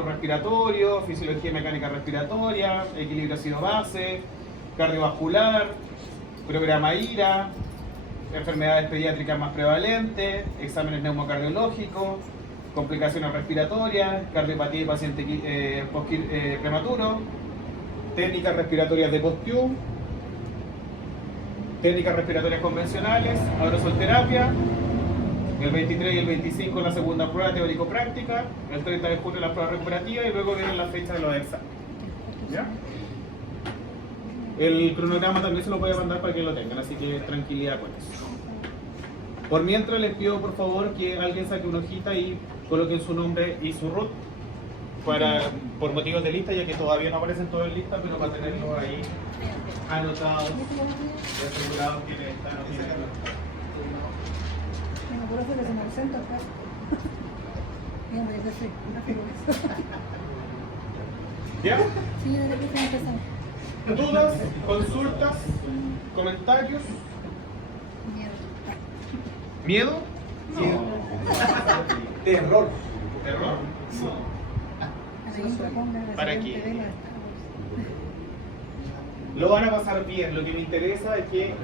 respiratorio, fisiología y mecánica respiratoria, equilibrio ácido-base, cardiovascular, programa IRA, enfermedades pediátricas más prevalentes, exámenes neumocardiológicos, complicaciones respiratorias, cardiopatía de paciente prematuro, técnicas respiratorias de post-tube, técnicas respiratorias convencionales, aerosolterapia. El 23 y el 25 la segunda prueba teórico-práctica, el 30 de junio la prueba recuperativa y luego vienen las fechas de los exámenes. ¿Ya? El cronograma también se lo voy a mandar para que lo tengan, así que tranquilidad con eso. Por mientras les pido por favor que alguien saque una hojita y coloquen su nombre y su root por motivos de lista, ya que todavía no aparecen todos en lista, pero para tenerlos ahí anotados y asegurados que están aquí. Por eso que se me ausenta acá. ¿Ya? Sí, desde que empezamos. ¿Dudas, consultas, comentarios? ¿Miedo? Miedo. Terror. ¿Terror? ¿Para qué? Lo van a pasar bien. Lo que me interesa es que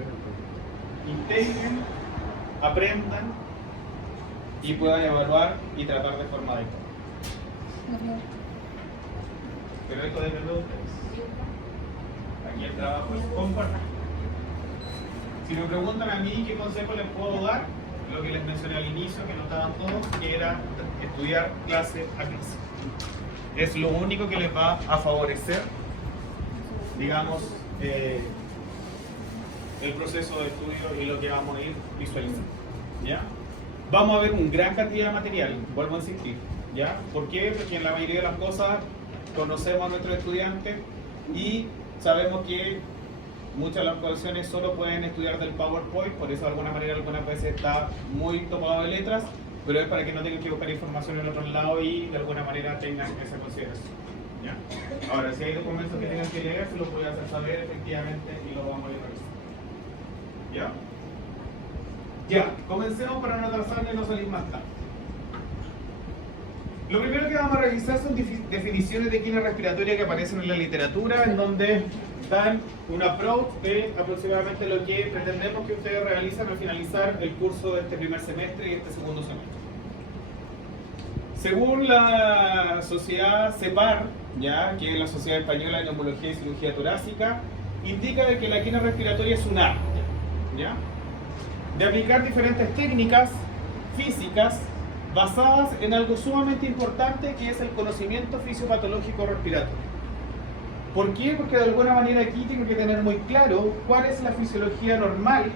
integren, aprendan y puedan evaluar y tratar de forma adecuada. Pero esto depende de ustedes. Aquí el trabajo es compartir. Si me preguntan a mí qué consejo les puedo dar, lo que les mencioné al inicio, que notaban todos, que era estudiar clase a clase. Es lo único que les va a favorecer, digamos, el proceso de estudio y lo que vamos a ir visualizando. ¿Ya? Vamos a ver una gran cantidad de material, vuelvo a insistir. ¿Ya? ¿Por qué? Porque en la mayoría de las cosas conocemos a nuestros estudiantes y sabemos que muchas de las ocasiones solo pueden estudiar del PowerPoint, por eso de alguna manera algunas veces está muy tomado de letras, pero es para que no tengan que buscar información en otro lado y de alguna manera tengan esa consideración. ¿Ya? Ahora, si hay documentos que tengan que leer, se los voy a hacer saber efectivamente y lo vamos a ir revisando. ¿Ya? Ya, comencemos para no atrasarnos y no salir más tarde. Lo primero que vamos a revisar son definiciones de quina respiratoria que aparecen en la literatura, en donde dan un approach de aproximadamente lo que pretendemos que ustedes realicen al finalizar el curso de este primer semestre y este segundo semestre. Según la sociedad CEPAR, ¿ya? Que es la Sociedad Española de Neumología y Cirugía Torácica, indica de que la quina respiratoria es un arte, ¿ya? De aplicar diferentes técnicas físicas basadas en algo sumamente importante, que es el conocimiento fisiopatológico respiratorio. ¿Por qué? Porque de alguna manera aquí tengo que tener muy claro cuál es la fisiología normal,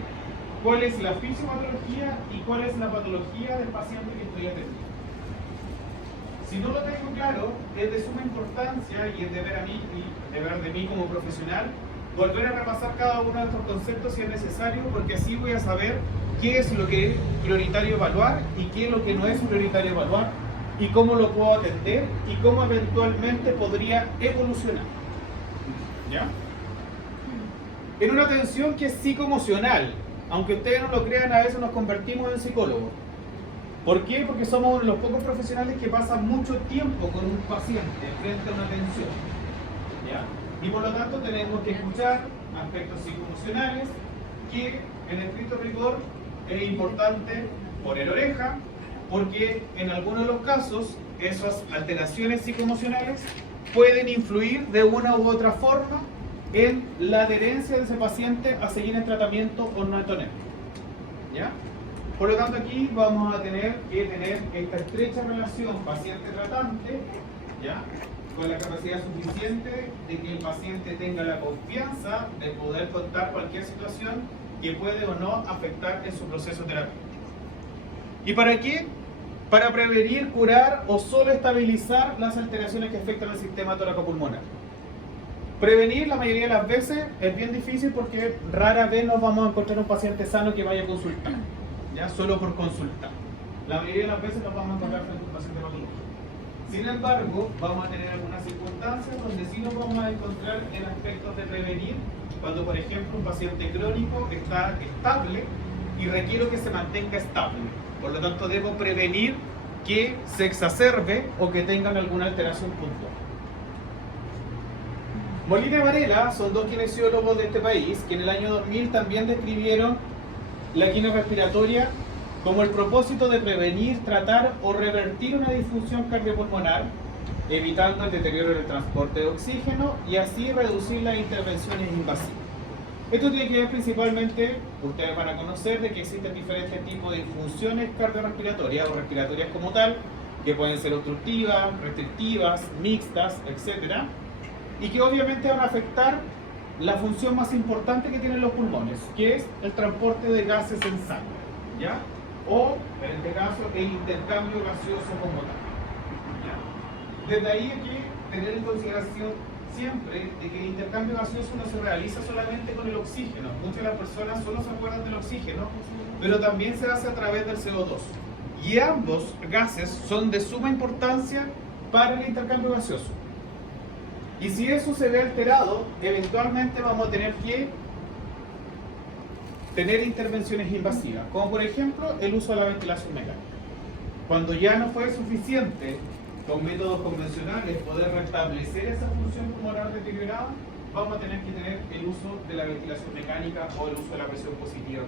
cuál es la fisiopatología y cuál es la patología del paciente que estoy atendiendo. Si no lo tengo claro, es de suma importancia y es deber de mí como profesional volver a repasar cada uno de estos conceptos si es necesario, porque así voy a saber qué es lo que es prioritario evaluar y qué es lo que no es prioritario evaluar y cómo lo puedo atender y cómo eventualmente podría evolucionar. ¿Ya? En una atención que es psicoemocional, aunque ustedes no lo crean, a veces nos convertimos en psicólogos. ¿Por qué? Porque somos uno de los pocos profesionales que pasan mucho tiempo con un paciente frente a una atención. ¿Ya? Y por lo tanto tenemos que escuchar aspectos psicoemocionales que en estricto rigor es importante poner oreja, porque en algunos de los casos esas alteraciones psicoemocionales pueden influir de una u otra forma en la adherencia de ese paciente a seguir el tratamiento o no a tener. ¿Ya? Por lo tanto aquí vamos a tener que tener esta estrecha relación paciente-tratante, ¿ya? Con la capacidad suficiente de que el paciente tenga la confianza de poder contar cualquier situación que puede o no afectar en su proceso terapéutico. ¿Y para qué? Para prevenir, curar o solo estabilizar las alteraciones que afectan al sistema tóraco-pulmonar. Prevenir la mayoría de las veces es bien difícil porque rara vez nos vamos a encontrar un paciente sano que vaya a consultar, ¿ya? Solo por consultar. La mayoría de las veces nos vamos a encontrar frente a un paciente patológico. Sin embargo, vamos a tener algunas circunstancias donde sí nos vamos a encontrar en aspectos de prevenir, cuando por ejemplo un paciente crónico está estable y requiero que se mantenga estable. Por lo tanto, debo prevenir que se exacerbe o que tengan alguna alteración puntual. Molina y Varela son dos kinesiólogos de este país que en el año 2000 también describieron la quina respiratoria como el propósito de prevenir, tratar o revertir una disfunción cardiopulmonar, evitando el deterioro del transporte de oxígeno y así reducir las intervenciones invasivas. Esto tiene que ver principalmente, ustedes van a conocer, de que existen diferentes tipos de disfunciones cardiorrespiratorias o respiratorias como tal, que pueden ser obstructivas, restrictivas, mixtas, etc. Y que obviamente van a afectar la función más importante que tienen los pulmones, que es el transporte de gases en sangre, ¿ya? O, en este caso, el intercambio gaseoso como tal, ¿ya? Desde ahí hay que tener en consideración siempre de que el intercambio gaseoso no se realiza solamente con el oxígeno. Muchas de las personas solo se acuerdan del oxígeno, pero también se hace a través del CO2. Y ambos gases son de suma importancia para el intercambio gaseoso. Y si eso se ve alterado, eventualmente vamos a tener que tener intervenciones invasivas, como por ejemplo el uso de la ventilación mecánica. Cuando ya no fue suficiente con métodos convencionales poder restablecer esa función pulmonar deteriorada, vamos a tener que tener el uso de la ventilación mecánica o el uso de la presión positiva.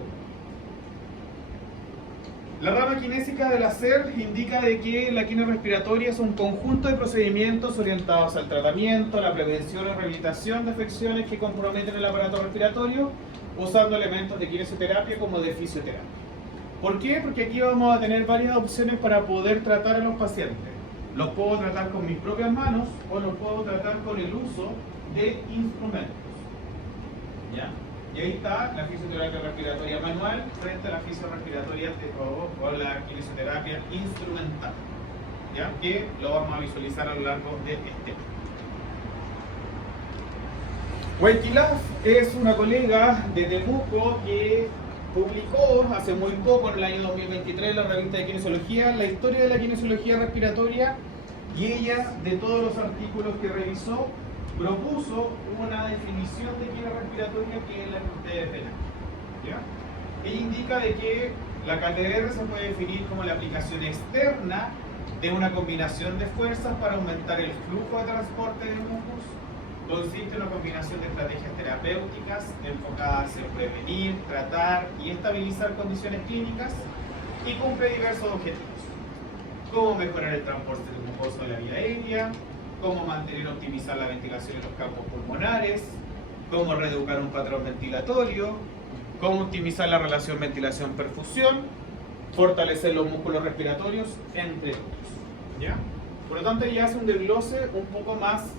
La rama kinésica del hacer indica de que la quina respiratoria es un conjunto de procedimientos orientados al tratamiento, la prevención o rehabilitación de afecciones que comprometen el aparato respiratorio, usando elementos de kinesioterapia como de fisioterapia. ¿Por qué? Porque aquí vamos a tener varias opciones para poder tratar a los pacientes. Los puedo tratar con mis propias manos o los puedo tratar con el uso de instrumentos, ¿ya? Y ahí está la fisioterapia respiratoria manual frente a la fisioterapia o la kinesioterapia instrumental, ¿ya? Que lo vamos a visualizar a lo largo de este. Huayquilaf es una colega de Temuco que publicó hace muy poco, en el año 2023, en la revista de kinesiología, la historia de la kinesiología respiratoria, y ella, de todos los artículos que revisó, propuso una definición de quina respiratoria que es la que ustedes ven aquí, ¿ya? Ella indica de que la KLR se puede definir como la aplicación externa de una combinación de fuerzas para aumentar el flujo de transporte del mucus. Consiste en una combinación de estrategias terapéuticas enfocadas en prevenir, tratar y estabilizar condiciones clínicas y cumple diversos objetivos, como mejorar el transporte mucoso de la vía aérea, cómo mantener o optimizar la ventilación en los campos pulmonares, cómo reeducar un patrón ventilatorio, cómo optimizar la relación ventilación-perfusión, fortalecer los músculos respiratorios, entre otros, ¿ya? Por lo tanto, ella hace un desglose un poco más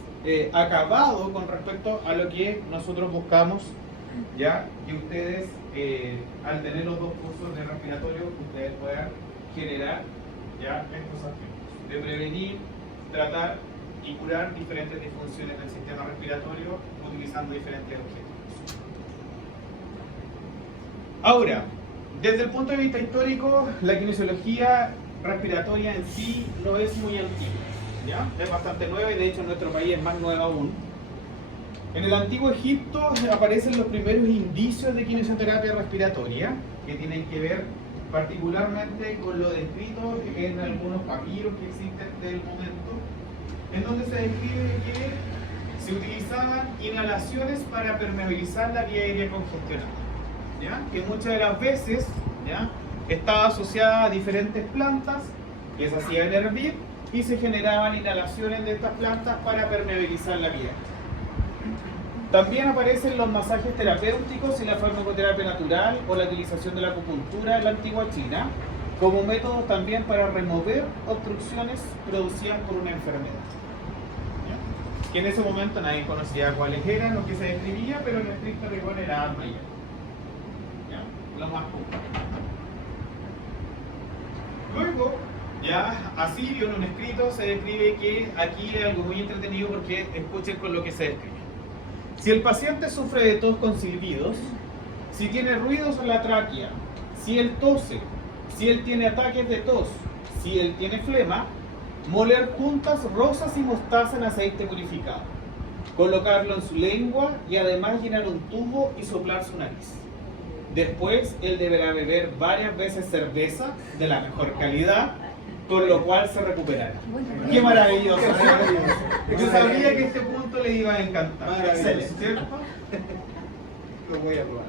acabado con respecto a lo que nosotros buscamos, ya que ustedes, al tener los dos cursos de respiratorio, ustedes puedan generar ya estos aspectos de prevenir, tratar y curar diferentes disfunciones del sistema respiratorio utilizando diferentes objetivos. Ahora, desde el punto de vista histórico, la kinesiología respiratoria en sí no es muy antigua, ¿ya? Es bastante nueva y de hecho en nuestro país es más nueva aún. En el antiguo Egipto aparecen los primeros indicios de kinesioterapia respiratoria que tienen que ver particularmente con lo descrito en algunos papiros que existen del momento, en donde se describe que se utilizaban inhalaciones para permeabilizar la vía aérea congestionada, ¿ya? Que muchas de las veces, ¿ya?, estaba asociada a diferentes plantas que se hacían hervir y se generaban inhalaciones de estas plantas para permeabilizar la vía. También aparecen los masajes terapéuticos y la farmacoterapia natural o la utilización de la acupuntura en la antigua China como métodos también para remover obstrucciones producidas por una enfermedad, ¿ya? Que en ese momento nadie conocía cuáles eran, lo que se describía, pero en estricto rigor era alma y alma, ¿ya? Lo más común. Luego, ya Asirio en un escrito se describe que aquí hay algo muy entretenido porque escuchen con lo que se describe. Si el paciente sufre de tos con silbidos, si tiene ruidos en la tráquea, si él tose, si él tiene ataques de tos, si él tiene flema, moler juntas rosas y mostaza en aceite purificado, colocarlo en su lengua y además llenar un tubo y soplar su nariz. Después él deberá beber varias veces cerveza de la mejor calidad con lo cual se recuperará. Bueno, ¡Qué maravilloso! Yo sabía que este punto le iba a encantar. Maravilloso. Excelente, ¿cierto? Lo voy a probar.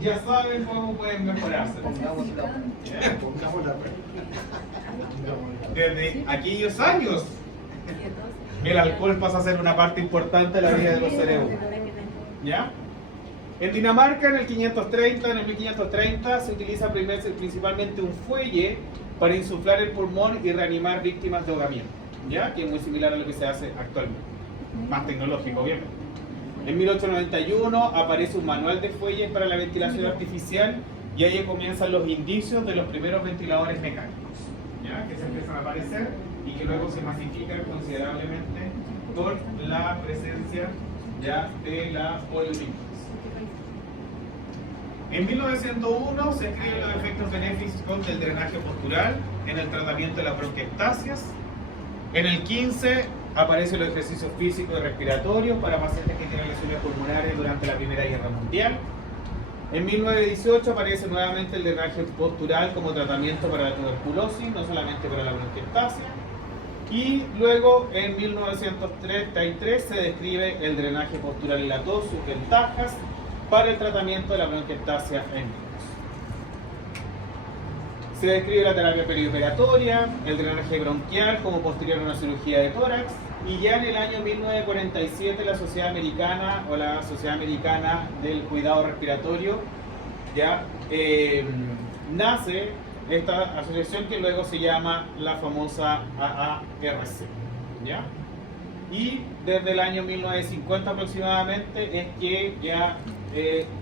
Ya saben cómo pueden mejorarse. Pongamos la prueba. Desde aquellos años, el alcohol pasa a ser una parte importante de la vida de los seres humanos. ¿Ya? En Dinamarca, en el 530, en el 1530, se utiliza principalmente un fuelle para insuflar el pulmón y reanimar víctimas de ahogamiento, ¿ya? Que es muy similar a lo que se hace actualmente, más tecnológico, obviamente. En 1891 aparece un manual de fuelles para la ventilación artificial y ahí comienzan los indicios de los primeros ventiladores mecánicos, ¿ya? Que se empiezan a aparecer y que luego se masifican considerablemente por la presencia ya de la poliolímpicos. En 1901 se escriben los efectos benéficos del drenaje postural en el tratamiento de las bronquiectasias. En el 15 aparecen los ejercicios físicos y respiratorios para pacientes que tienen lesiones pulmonares durante la Primera Guerra Mundial. En 1918 aparece nuevamente el drenaje postural como tratamiento para la tuberculosis, no solamente para la bronquiectasia. Y luego en 1933 se describe el drenaje postural y la tos, sus ventajas para el tratamiento de la bronquiectasia en niños. Se describe la terapia perioperatoria, el drenaje bronquial como posterior a una cirugía de tórax, y ya en el año 1947 la Sociedad Americana o la Sociedad Americana del Cuidado Respiratorio ya nace esta asociación que luego se llama la famosa AARC, ¿ya? Y desde el año 1950 aproximadamente es que ya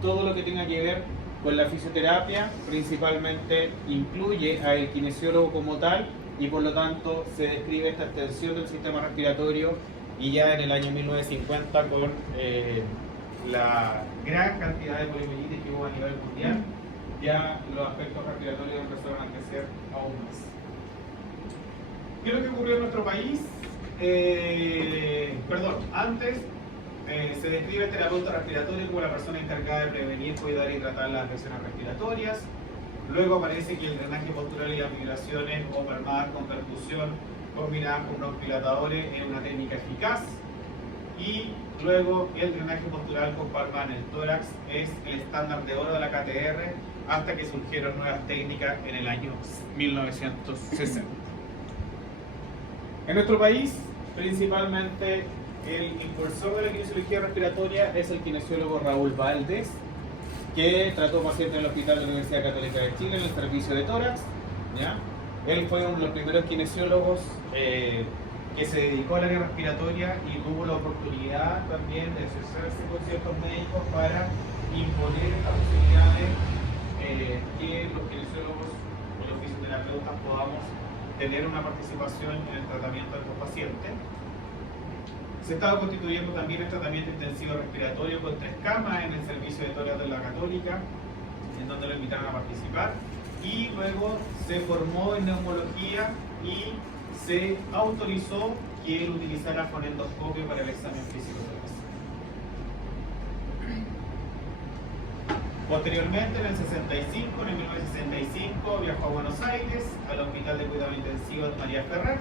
todo lo que tenga que ver con la fisioterapia principalmente incluye al kinesiólogo como tal y por lo tanto se describe esta extensión del sistema respiratorio y ya en el año 1950 con la gran cantidad de poliomielitis que hubo a nivel mundial, ya los aspectos respiratorios empezaron a crecer aún más. ¿Qué es lo que ocurrió en nuestro país? Antes se describe el terapeuta respiratorio como la persona encargada de prevenir, cuidar y tratar las lesiones respiratorias. Luego aparece que el drenaje postural y las migraciones o palmadas con percusión combinadas con bronquilatadores es una técnica eficaz. Y luego el drenaje postural con palma en el tórax es el estándar de oro de la KTR hasta que surgieron nuevas técnicas en el año 1960. En nuestro país, principalmente, el impulsor de la kinesiología respiratoria es el kinesiólogo Raúl Valdés, que trató pacientes en el Hospital de la Universidad Católica de Chile en el servicio de tórax, ¿ya? Él fue uno de los primeros kinesiólogos que se dedicó al área respiratoria y tuvo la oportunidad también de asociarse con ciertos médicos para imponer estas posibilidades que los kinesiólogos o los fisioterapeutas podamos tener una participación en el tratamiento de estos pacientes. Se estaba constituyendo también el tratamiento intensivo respiratorio con 3 camas en el servicio de tórax de la Católica, en donde lo invitaron a participar, y luego se formó en neumología y se autorizó que él utilizara fonendoscopio para el examen físico de paciente. Posteriormente, en el 65, en el 1965, viajó a Buenos Aires, al Hospital de Cuidado Intensivo de María Ferrer,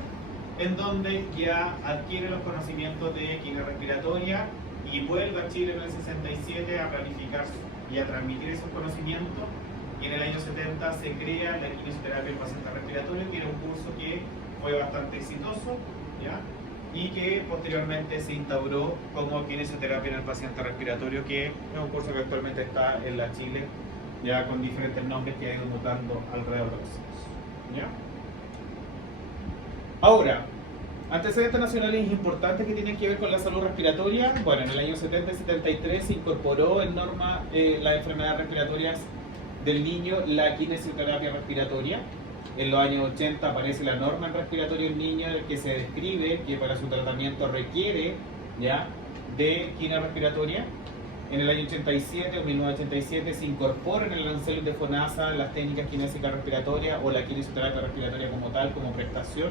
en donde ya adquiere los conocimientos de quimio respiratoria y vuelve a Chile en el 67 a planificar y a transmitir esos conocimientos. Y en el año 70 se crea la kinesioterapia del paciente respiratorio, que era un curso que fue bastante exitoso, ¿ya? Y que posteriormente se instauró como kinesioterapia en el paciente respiratorio, que es un curso que actualmente está en la Chile, ya con diferentes nombres que han ido mutando alrededor de los años, ¿ya? Ahora, antecedentes nacionales importantes que tienen que ver con la salud respiratoria. Bueno, en el año 70 y 73 se incorporó en norma las enfermedades respiratorias del niño la kinesioterapia respiratoria. En los años 80 aparece la norma en respiratorio del niño que se describe que para su tratamiento requiere ya de quina respiratoria. En el año 87 o 1987 se incorporan en el arancel de FONASA las técnicas kinésicas respiratorias o la kinesioterapia respiratoria como tal, como prestación.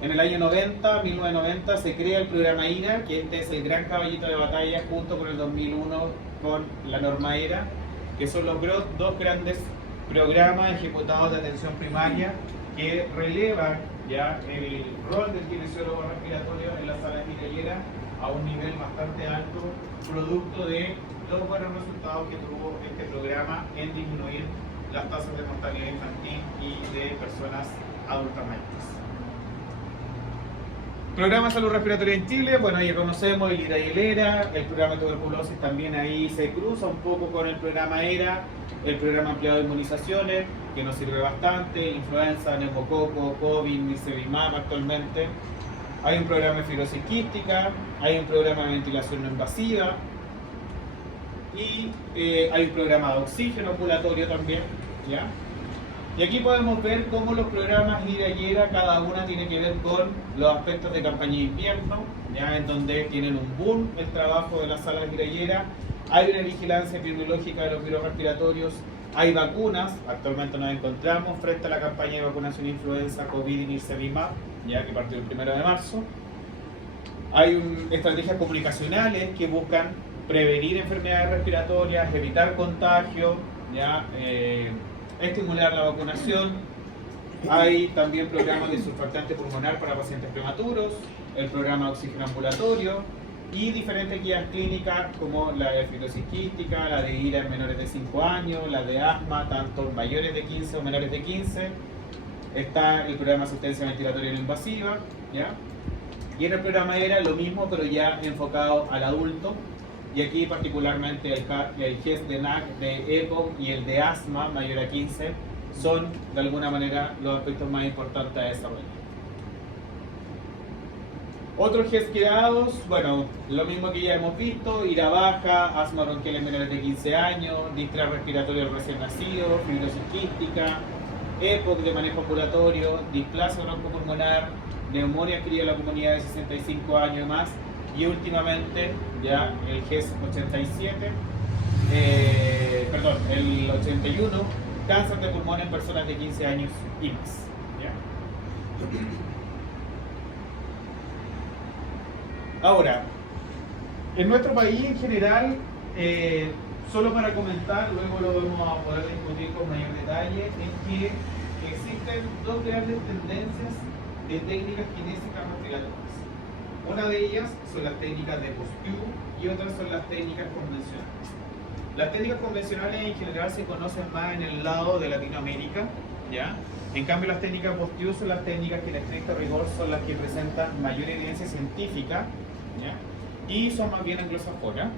En el año 1990 se crea el programa IRA, que este es el gran caballito de batalla junto con el 2001 con la norma ERA, que son los dos grandes programas ejecutados de atención primaria que releva ya el rol del kinesiólogo respiratorio en la sala hospitalaria a un nivel bastante alto, producto de los buenos resultados que tuvo este programa en disminuir las tasas de mortalidad infantil y de personas adultas mayores. Programa de salud respiratoria en Chile, bueno, ya conocemos el IRA y el ERA, el programa de tuberculosis también ahí se cruza un poco con el programa ERA, el programa ampliado de inmunizaciones, que nos sirve bastante, influenza, neumococo, COVID, nirsevimab actualmente. Hay un programa de fibrosis quística, hay un programa de ventilación no invasiva y hay un programa de oxígeno ambulatorio también, ¿ya? Y aquí podemos ver cómo los programas IRA y ERA, cada una tiene que ver con los aspectos de campaña de invierno, ya en donde tienen un boom el trabajo de las salas IRA y ERA. Hay una vigilancia epidemiológica de los virus respiratorios, hay vacunas, actualmente nos encontramos frente a la campaña de vacunación de influenza, COVID y nirsevimab, ya que partió el 1 de marzo. Hay estrategias comunicacionales que buscan prevenir enfermedades respiratorias, evitar contagio, ya, estimular la vacunación. Hay también programas de surfactante pulmonar para pacientes prematuros, el programa de oxígeno ambulatorio y diferentes guías clínicas como la de fibrosis quística, la de IRA en menores de 5 años, la de asma, tanto mayores de 15 o menores de 15. Está el programa de asistencia ventilatoria no invasiva, ¿ya? Y en el programa ERA lo mismo, pero ya enfocado al adulto. Y aquí particularmente el GES de NAC, de EPOC y el de asma mayor a 15 son de alguna manera los aspectos más importantes a desarrollar. Otros GES creados, bueno, lo mismo que ya hemos visto: IRA baja, asma bronquial en menores de 15 años, distrés respiratorio del recién nacido, fibrosis quística, EPOC de manejo ambulatorio, displasia broncopulmonar, neumonía adquirida en la comunidad de 65 años y más. Y últimamente ya el GES 87, el 81, cáncer de pulmón en personas de 15 años y más. ¿Ya? Ahora, en nuestro país en general, solo para comentar, luego lo vamos a poder discutir con mayor detalle, es que existen dos grandes tendencias de técnicas kinésicas respiratorias. Una de ellas son las técnicas de Post-Tube y otras son las técnicas convencionales. Las técnicas convencionales en general se conocen más en el lado de Latinoamérica, ¿ya? En cambio, las técnicas Post-Tube son las técnicas que en estricto rigor son las que presentan mayor evidencia científica, ¿ya? Y son más bien anglosajonas.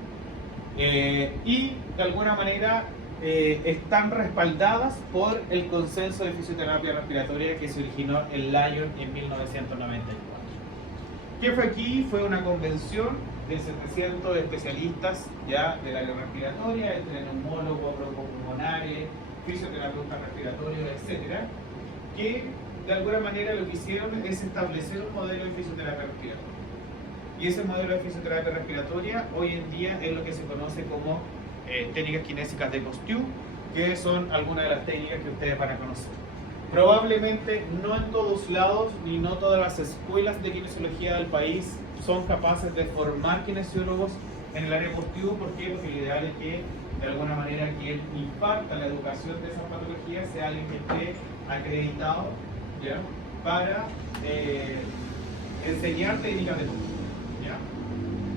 Y de alguna manera están respaldadas por el consenso de fisioterapia respiratoria que se originó en Lyon en 1994. ¿Qué fue aquí? Fue una convención de 700 especialistas ya del área respiratoria, entre neumólogos, broncopulmonares, fisioterapeutas respiratorios, etc., que de alguna manera lo que hicieron es establecer un modelo de fisioterapia respiratoria. Y ese modelo de fisioterapia respiratoria hoy en día es lo que se conoce como técnicas kinésicas de Post-Tube, que son algunas de las técnicas que ustedes van a conocer. Probablemente no en todos lados ni no todas las escuelas de kinesiología del país son capaces de formar kinesiólogos en el área Post-Tube. ¿Por qué? Porque lo ideal es que de alguna manera quien imparta la educación de esas patologías sea alguien que esté acreditado, ¿ya?, para enseñar técnicas de Post-Tube, ¿ya?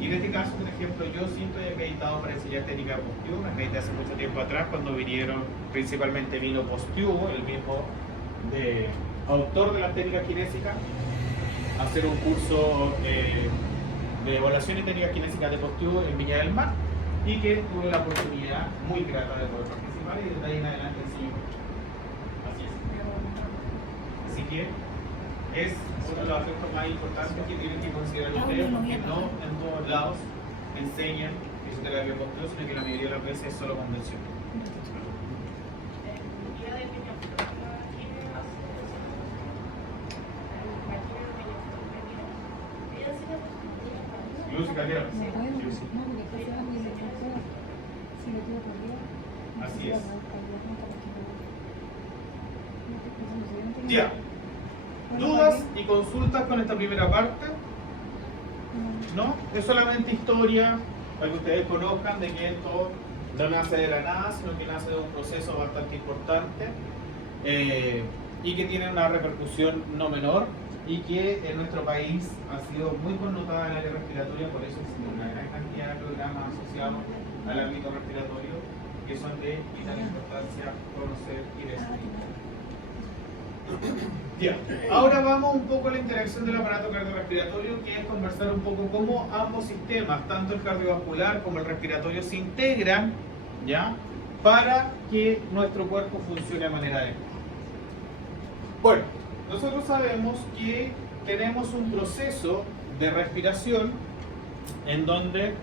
Y en este caso, por ejemplo, yo sí estoy acreditado para enseñar técnicas de Post-Tube. Me acredité hace mucho tiempo atrás cuando vinieron, principalmente vino Post-Tube, el mismo autor de las técnicas kinésicas, a hacer un curso de evaluación y técnicas kinésicas de Post-Tube en Viña del Mar, y que tuve la oportunidad muy grata de poder participar, y desde ahí en adelante sí. Así es. Así que es uno de los aspectos más importantes que tienen que considerar ustedes, porque no en todos lados enseñan fisioterapia Post-Tube, sino que la mayoría de las veces es solo convención. Luz y Calderón. Así es. Ya. ¿Dudas y consultas con esta primera parte? ¿No? Es solamente historia para que ustedes conozcan de que esto no nace de la nada, sino que nace de un proceso bastante importante. y que tiene una repercusión no menor y que en nuestro país ha sido muy connotada en el área respiratoria, por eso existe una gran cantidad de programas asociados al ámbito respiratorio que son de vital importancia conocer y describir. Ya, ahora vamos un poco a la interacción del aparato cardiorrespiratorio, que es conversar un poco cómo ambos sistemas, tanto el cardiovascular como el respiratorio, se integran, ¿ya?, para que nuestro cuerpo funcione de manera adecuada. Bueno, nosotros sabemos que tenemos un proceso de respiración en donde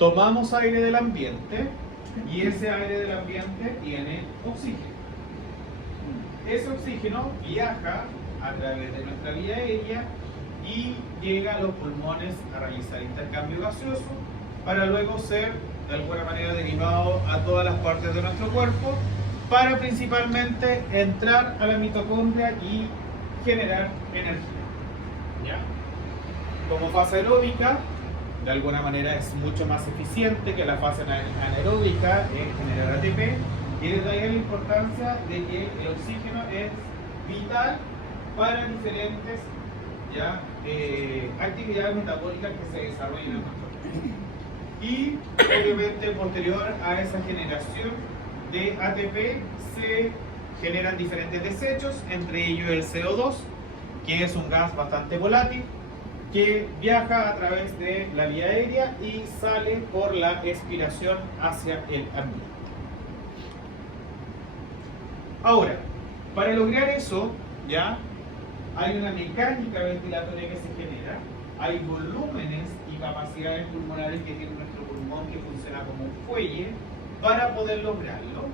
tomamos aire del ambiente y ese aire del ambiente tiene oxígeno. Ese oxígeno viaja a través de nuestra vía aérea y llega a los pulmones a realizar intercambio gaseoso para luego ser de alguna manera derivado a todas las partes de nuestro cuerpo para principalmente entrar a la mitocondria y generar energía. ¿Ya? Como fase aeróbica, de alguna manera es mucho más eficiente que la fase anaeróbica en generar ATP, y desde ahí la importancia de que el oxígeno es vital para diferentes, ¿ya?, actividades metabólicas que se desarrollan en el cuerpo. Y obviamente posterior a esa generación de ATP se generan diferentes desechos, entre ellos el CO2, que es un gas bastante volátil, que viaja a través de la vía aérea y sale por la expiración hacia el ambiente. Ahora, para lograr eso, ya hay una mecánica ventilatoria que se genera, hay volúmenes y capacidades pulmonares que tiene nuestro pulmón que funciona como un fuelle para poder lograrlo,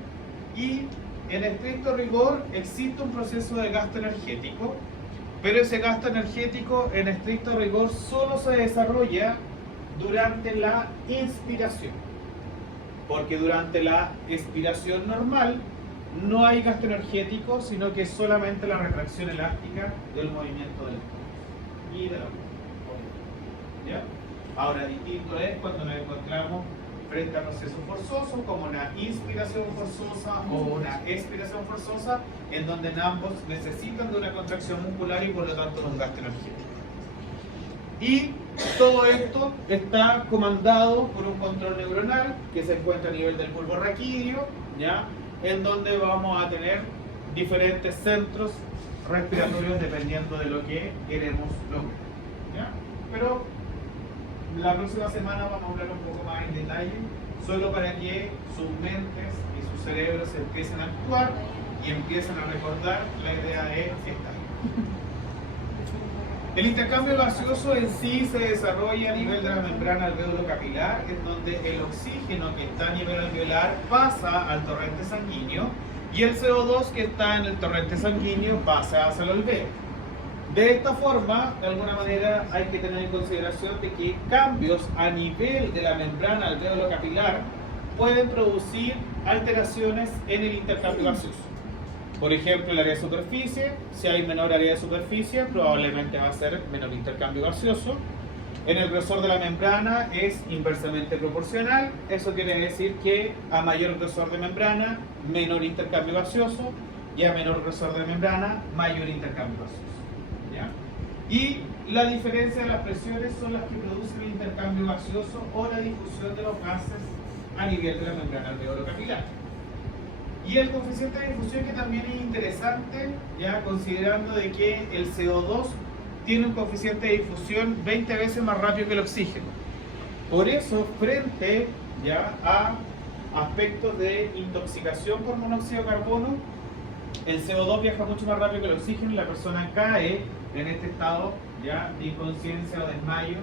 y en estricto rigor existe un proceso de gasto energético, pero ese gasto energético en estricto rigor solo se desarrolla durante la inspiración, porque durante la expiración normal no hay gasto energético, sino que es solamente la retracción elástica del movimiento del cuerpo y de la boca. ¿Ya? Ahora, distinto es cuando nos encontramos frente a procesos forzosos, como una inspiración forzosa o una expiración forzosa, en donde ambos necesitan de una contracción muscular y por lo tanto de un gasto energético. Y todo esto está comandado por un control neuronal que se encuentra a nivel del bulbo raquídeo, ¿ya?, en donde vamos a tener diferentes centros respiratorios dependiendo de lo que queremos lograr, ¿ya? Pero la próxima semana vamos a hablar un poco más en detalle, solo para que sus mentes y sus cerebros empiecen a actuar y empiecen a recordar la idea de estar. El intercambio gaseoso en sí se desarrolla a nivel de la membrana alveolo capilar, en donde el oxígeno que está a nivel alveolar pasa al torrente sanguíneo y el CO2 que está en el torrente sanguíneo pasa hacia el alveolo. De esta forma, de alguna manera, hay que tener en consideración de que cambios a nivel de la membrana alveolo capilar pueden producir alteraciones en el intercambio gaseoso. Por ejemplo, el área de superficie, si hay menor área de superficie, probablemente va a ser menor intercambio gaseoso. En el grosor de la membrana es inversamente proporcional, eso quiere decir que a mayor grosor de membrana, menor intercambio gaseoso, y a menor grosor de membrana, mayor intercambio gaseoso. ¿Ya? Y la diferencia de las presiones son las que producen el intercambio gaseoso o la difusión de los gases a nivel de la membrana alveolo capilar. Y el coeficiente de difusión, que también es interesante, ya considerando de que el CO2 tiene un coeficiente de difusión 20 veces más rápido que el oxígeno. Por eso, frente ya a aspectos de intoxicación por monóxido de carbono, el CO2 viaja mucho más rápido que el oxígeno y la persona cae en este estado ya de inconsciencia o desmayo,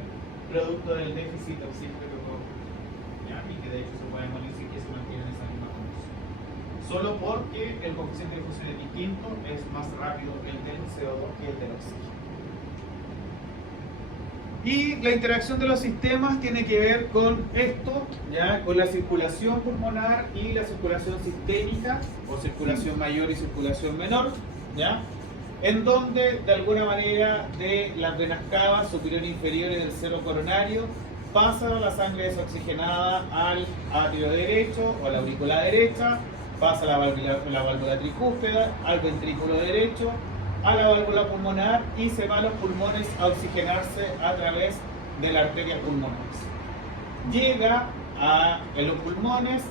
producto del déficit de oxígeno, ¿ya? Y que de hecho se puede morir si que se mantiene en esa misma condición. Solo porque el coeficiente de difusión es distinto, es más rápido el del CO2 que el del oxígeno. Y la interacción de los sistemas tiene que ver con esto, ¿ya? Con la circulación pulmonar y la circulación sistémica, o circulación mayor y circulación menor, ¿ya? En donde de alguna manera de las venas cavas superior e inferiores del seno coronario pasa la sangre desoxigenada al atrio derecho o a la aurícula derecha, pasa a la válvula tricúspide, al ventrículo derecho, a la válvula pulmonar y se va a los pulmones a oxigenarse a través de las arterias pulmonares. Llega a los pulmones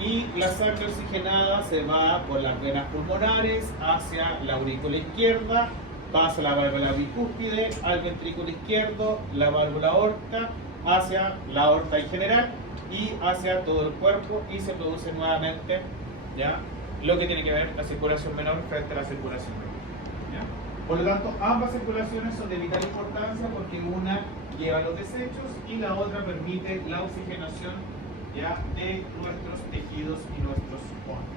y la sangre oxigenada se va por las venas pulmonares hacia la aurícula izquierda, pasa a la válvula bicúspide, al ventrículo izquierdo, la válvula aorta, hacia la aorta en general y hacia todo el cuerpo y se produce nuevamente, ¿ya?, lo que tiene que ver la circulación menor frente a la circulación mayor, ¿ya? Por lo tanto, ambas circulaciones son de vital importancia porque una lleva los desechos y la otra permite la oxigenación, ¿ya?, de nuestros tejidos y nuestros órganos.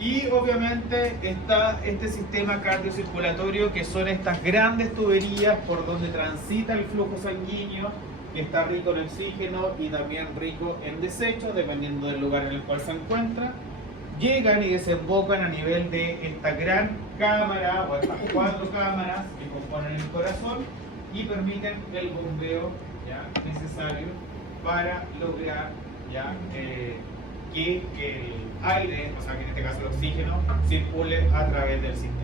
Y obviamente está este sistema cardiocirculatorio, que son estas grandes tuberías por donde transita el flujo sanguíneo, que está rico en oxígeno y también rico en desechos, dependiendo del lugar en el cual se encuentra. Llegan y desembocan a nivel de esta gran cámara o estas 4 cámaras que componen el corazón y permiten el bombeo, ¿ya?, necesario para lograr, ¿ya?, que el aire, o sea que en este caso el oxígeno, circule a través del sistema.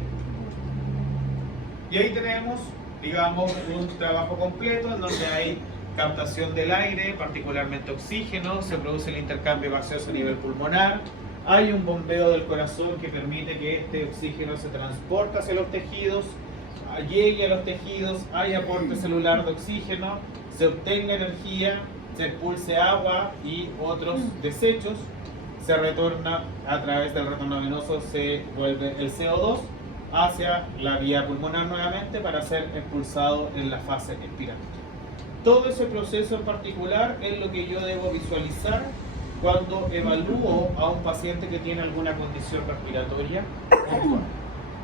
Y ahí tenemos, digamos, un trabajo completo en donde hay captación del aire, particularmente oxígeno, se produce el intercambio gaseoso a nivel pulmonar, hay un bombeo del corazón que permite que este oxígeno se transporte hacia los tejidos, llegue a los tejidos, hay aporte celular de oxígeno, se obtenga energía, se expulse agua y otros desechos, se retorna a través del retorno venoso, se vuelve el CO2 hacia la vía pulmonar nuevamente para ser expulsado en la fase expiratoria. Todo ese proceso en particular es lo que yo debo visualizar cuando evalúo a un paciente que tiene alguna condición respiratoria puntual.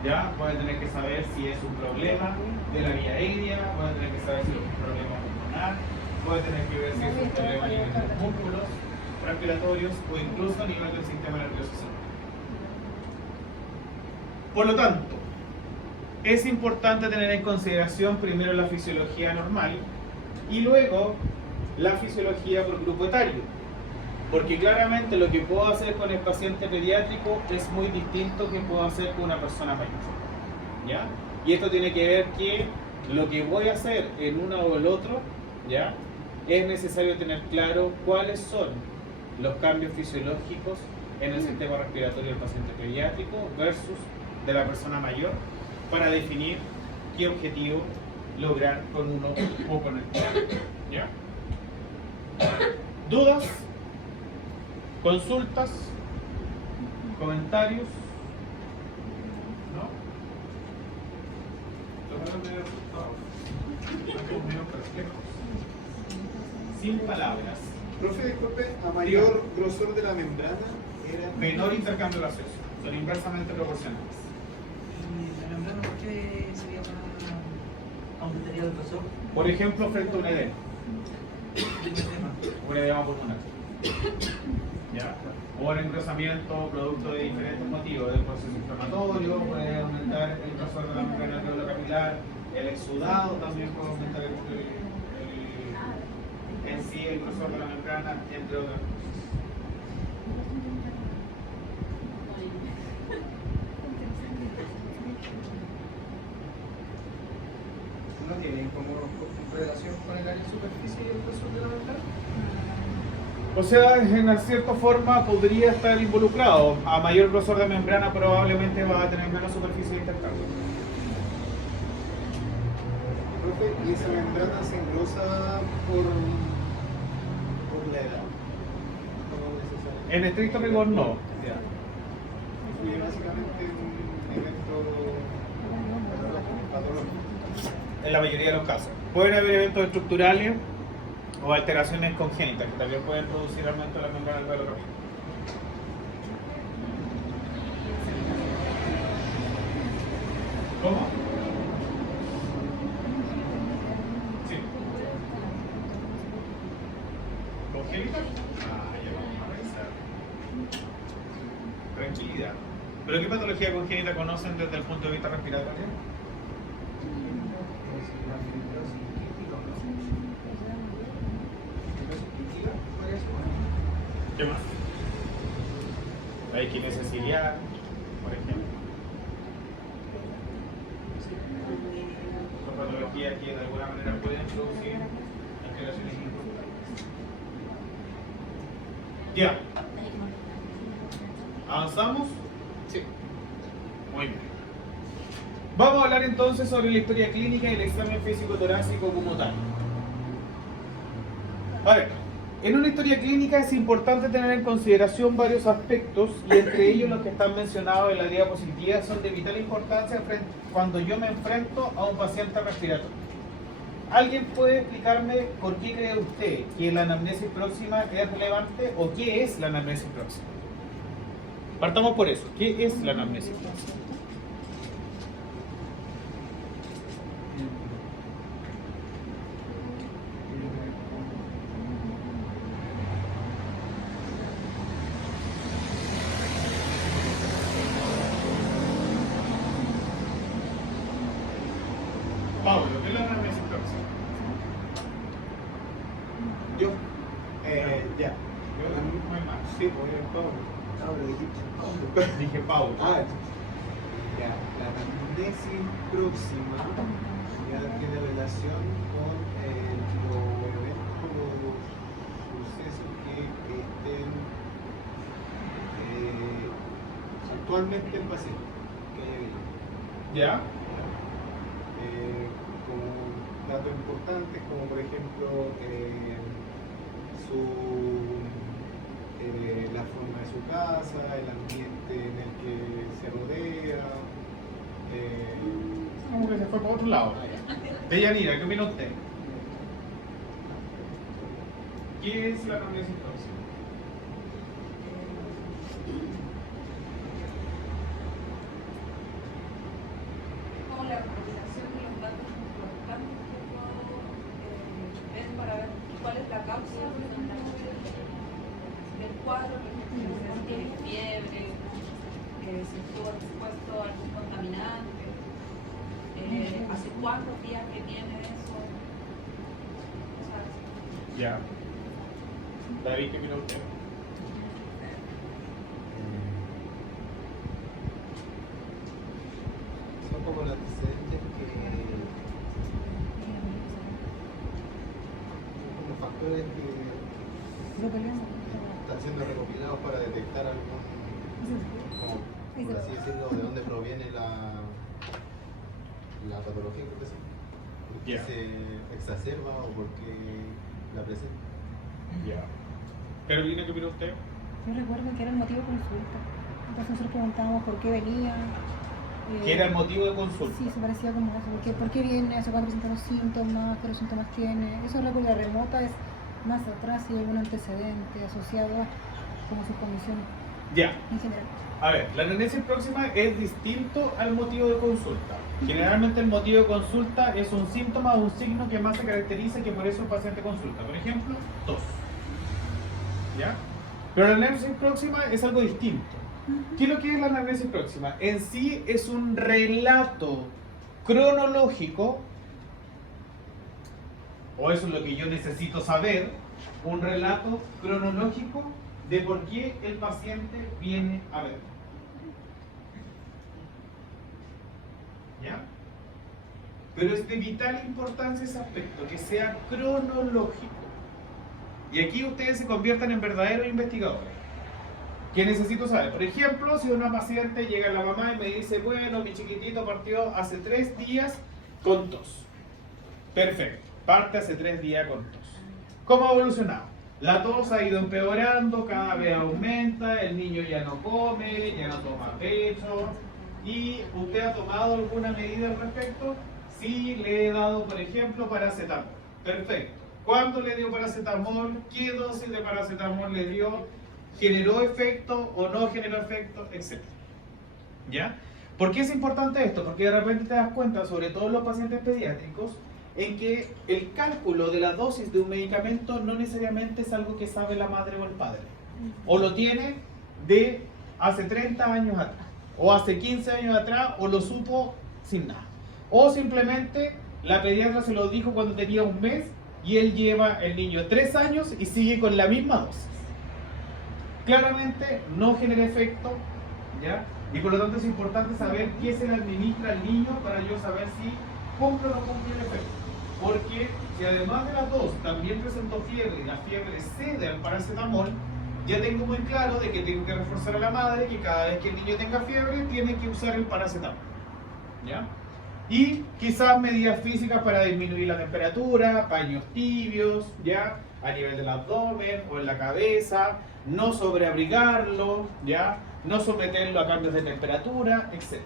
Ya puede tener que saber si es un problema de la vía aérea, puede tener que saber si es un problema pulmonar, puede tener que ver si es un problema a nivel de los músculos respiratorios o incluso a nivel del sistema nervioso central. Por lo tanto, es importante tener en consideración primero la fisiología normal y luego la fisiología por grupo etario, porque claramente lo que puedo hacer con el paciente pediátrico es muy distinto que puedo hacer con una persona mayor, ¿ya? Y esto tiene que ver que lo que voy a hacer en uno o el otro, ¿ya?, es necesario tener claro cuáles son los cambios fisiológicos en el sistema respiratorio del paciente pediátrico versus de la persona mayor para definir qué objetivo lograr con uno o con el otro, ¿ya? ¿Dudas? ¿Consultas? ¿Comentarios? ¿No? Sin palabras. Profe, disculpe, a mayor grosor de la membrana era... Menor intercambio gaseoso. Son inversamente proporcionales. ¿Y la membrana por qué sería más aumentaría el grosor? Por ejemplo, frente a un edema. Un edema pulmonar. ¿Ya? O el engrosamiento producto de diferentes motivos, del proceso inflamatorio, puede aumentar el grosor de la membrana alveolo-capilar, el exudado también puede aumentar en sí el grosor de la membrana, entre otras cosas. ¿No tienen como relación con el área de superficie y el grosor de la membrana? O sea, en cierta forma podría estar involucrado. A mayor grosor de membrana probablemente va a tener menos superficie de intercambio. Profe, ¿y esa membrana se engrosa por la edad? No necesariamente. En estricto rigor no. Ya. Influye básicamente en un evento patológico. En la mayoría de los casos. Pueden haber eventos estructurales o alteraciones congénitas que también pueden producir aumento de la membrana alveolo-capilar. ¿Cómo? Sí. ¿Congénita? Ya vamos a revisar. Tranquilidad. ¿Pero qué patología congénita conocen desde el punto de vista respiratorio? ¿Qué más? Hay kinesicidad, por ejemplo. Son patologías que de alguna manera pueden producir alteraciones inductivas. Ya. ¿Avanzamos? Sí. Muy bien. Vamos a hablar entonces sobre la historia clínica y el examen físico-torácico como tal. A ver, en una historia clínica es importante tener en consideración varios aspectos y entre ellos los que están mencionados en la diapositiva son de vital importancia cuando yo me enfrento a un paciente respiratorio. ¿Alguien puede explicarme por qué cree usted que la anamnesis próxima es relevante o qué es la anamnesis próxima? Partamos por eso. ¿Qué es la anamnesis próxima? Pablo, ¿qué es la anamnesis próxima? Yo, ya. Yo muy mal. Sí, voy a Pablo. No, pero dijiste Pablo. Dije Pablo. Ah, ya. La anamnesis próxima ya tiene relación con los eventos o sucesos que estén actualmente en paciente. Que haya habido. ¿Ya? Como datos importantes como por ejemplo la forma de su casa, el ambiente en el que se rodea. Como que se fue para otro lado. Deyanira, ¿qué opina usted? ¿Qué es la anamnesis próxima? Como la recopilación de los datos importantes que puedo ver para ver cuál es la causa del cuadro, por ejemplo, si tiene fiebre, si estuvo expuesto a algún contaminante, hace cuántos días que tiene eso. Cosas así. Ya. David, ¿qué opina usted? Son como los antecedentes como factores que están siendo recopilados para detectar algún, como, por así decirlo, de dónde proviene la patología, creo que sí. ¿Por qué Ya. se exacerba o por qué la presenta? Ya. Carolina, ¿qué opina usted? Yo recuerdo que era el motivo de consulta. Entonces nosotros preguntábamos por qué venía. ¿Qué era el motivo de consulta? Sí, se parecía como eso. ¿Por qué viene? ¿Hace cuánto presenta los síntomas? ¿Qué los síntomas tiene? Eso es la época remota, es más atrás y algún antecedente asociado a como su condición Ya. en general. A ver, la anamnesis próxima es distinto al motivo de consulta. Generalmente el motivo de consulta es un síntoma o un signo que más se caracteriza y que por eso el paciente consulta. Por ejemplo, tos. ¿Ya? Pero la anamnesis próxima es algo distinto. ¿Qué es lo que es la anamnesis próxima? En sí es un relato cronológico, o eso es lo que yo necesito saber, un relato cronológico de por qué el paciente viene a ver. ¿Ya? Pero es de vital importancia ese aspecto, que sea cronológico. Y aquí ustedes se conviertan en verdaderos investigadores. ¿Qué necesito saber? Por ejemplo, si una paciente llega a la mamá y me dice, bueno, mi chiquitito partió hace 3 días con tos. Perfecto, parte hace 3 días con tos. ¿Cómo ha evolucionado? La tos ha ido empeorando, cada vez aumenta, el niño ya no come, ya no toma pecho. ¿Y usted ha tomado alguna medida al respecto? Sí, le he dado, por ejemplo, paracetamol. Perfecto. ¿Cuándo le dio paracetamol? ¿Qué dosis de paracetamol le dio? ¿Generó efecto o no generó efecto? Etcétera. ¿Ya? ¿Por qué es importante esto? Porque de repente te das cuenta, sobre todo en los pacientes pediátricos, en que el cálculo de la dosis de un medicamento no necesariamente es algo que sabe la madre o el padre. O lo tiene de hace 30 años atrás, o hace 15 años atrás, o lo supo sin nada. O simplemente la pediatra se lo dijo cuando tenía 1 mes y él lleva el niño 3 años y sigue con la misma dosis. claramente no genera efecto, ¿ya? Y por lo tanto es importante saber qué se le administra al niño para yo saber si cumple o no cumple el efecto. Porque si además de las dos también presentó fiebre y la fiebre cede al paracetamol, ya tengo muy claro de que tengo que reforzar a la madre que cada vez que el niño tenga fiebre tiene que usar el paracetamol, ¿ya? Y quizás medidas físicas para disminuir la temperatura, paños tibios, ¿ya? A nivel del abdomen o en la cabeza, no sobreabrigarlo, ¿ya? No someterlo a cambios de temperatura, etc.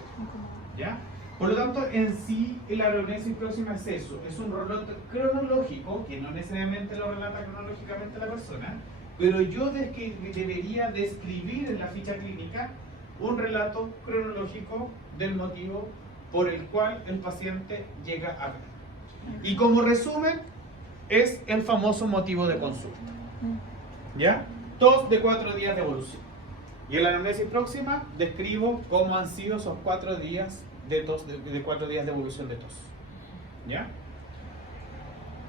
¿Ya? Por lo tanto, en sí, la anamnesis próxima es eso, es un relato cronológico, que no necesariamente lo relata cronológicamente la persona, pero yo debería describir en la ficha clínica un relato cronológico del motivo por el cual el paciente llega a acá. Y como resumen, es el famoso motivo de consulta. ¿Ya? Tos de 4 días de evolución. Y en la anamnesis próxima describo cómo han sido esos 4 días de tos, de 4 días de evolución de tos. ¿Ya?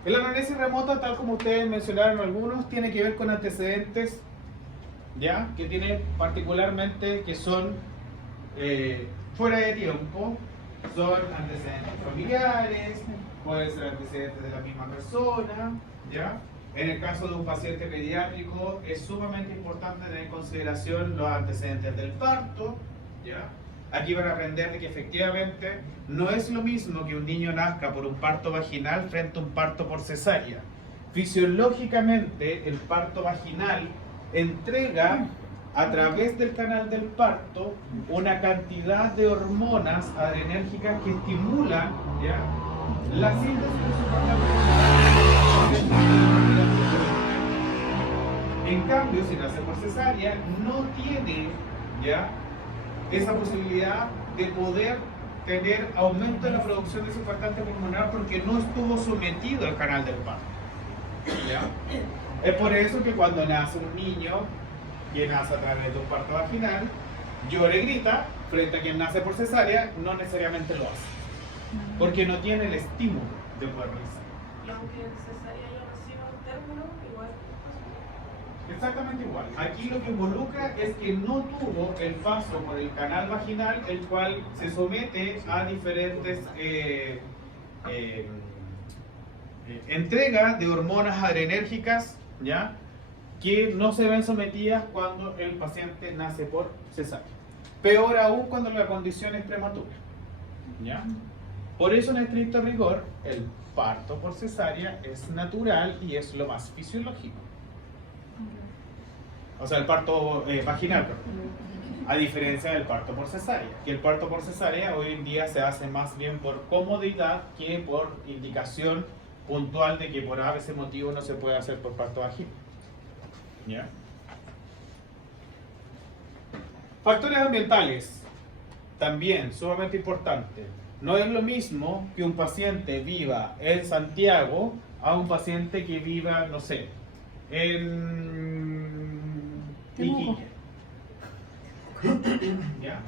En la anamnesis remota, tal como ustedes mencionaron algunos, tiene que ver con antecedentes, ¿ya? Que tiene particularmente que son fuera de tiempo, son antecedentes familiares, pueden ser antecedentes de la misma persona, ¿ya? En el caso de un paciente pediátrico es sumamente importante tener en consideración los antecedentes del parto, ¿ya? Aquí van a aprender de que efectivamente no es lo mismo que un niño nazca por un parto vaginal frente a un parto por cesárea. Fisiológicamente el parto vaginal entrega a través del canal del parto una cantidad de hormonas adrenérgicas que estimulan, ¿ya?, la síntesis de su hormona. En cambio, si nace por cesárea, no tiene, ¿ya?, esa posibilidad de poder tener aumento en la producción de surfactante pulmonar porque no estuvo sometido al canal del parto, ¿ya? Es por eso que cuando nace un niño que nace a través de un parto vaginal, llora y grita, frente a quien nace por cesárea, no necesariamente lo hace, porque no tiene el estímulo de poder realizar. Y aunque en cesárea yo reciba un término, igual. Exactamente igual. Aquí lo que involucra es que no tuvo el paso por el canal vaginal, el cual se somete a diferentes entregas de hormonas adrenérgicas, ¿ya?, que no se ven sometidas cuando el paciente nace por cesárea. Peor aún cuando la condición es prematura, ¿ya? Por eso, en estricto rigor, el parto por cesárea es natural y es lo más fisiológico. O sea, el parto vaginal, perdón. A diferencia del parto por cesárea, que el parto por cesárea hoy en día se hace más bien por comodidad que por indicación puntual de que por a veces motivo no se puede hacer por parto vaginal. ¿Ya? Factores ambientales, también sumamente importante. No es lo mismo que un paciente viva en Santiago a un paciente que viva, no sé, en Iquique. ¿Ya?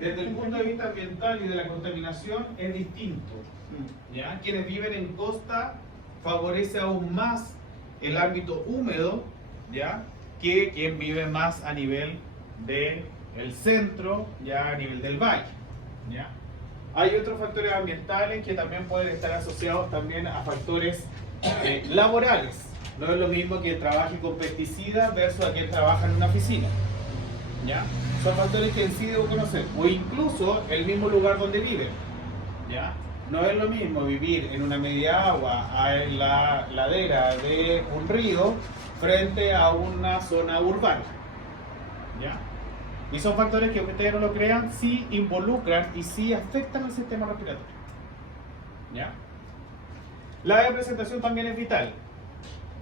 Desde el punto de vista ambiental y de la contaminación es distinto, ¿ya? Quienes viven en costa favorece aún más el ámbito húmedo, ¿ya?, que quien vive más a nivel del centro, ya a nivel del valle, ¿ya? Hay otros factores ambientales que también pueden estar asociados también a factores laborales. No es lo mismo que trabaje con pesticidas versus a quien trabaja en una oficina, ¿ya? Son factores que en sí debo conocer, o incluso el mismo lugar donde viven, ¿ya? No es lo mismo vivir en una media agua, en la ladera de un río, frente a una zona urbana, ¿ya? Y son factores que, aunque ustedes no lo crean, sí involucran y sí afectan al sistema respiratorio, ¿ya? La presentación también es vital.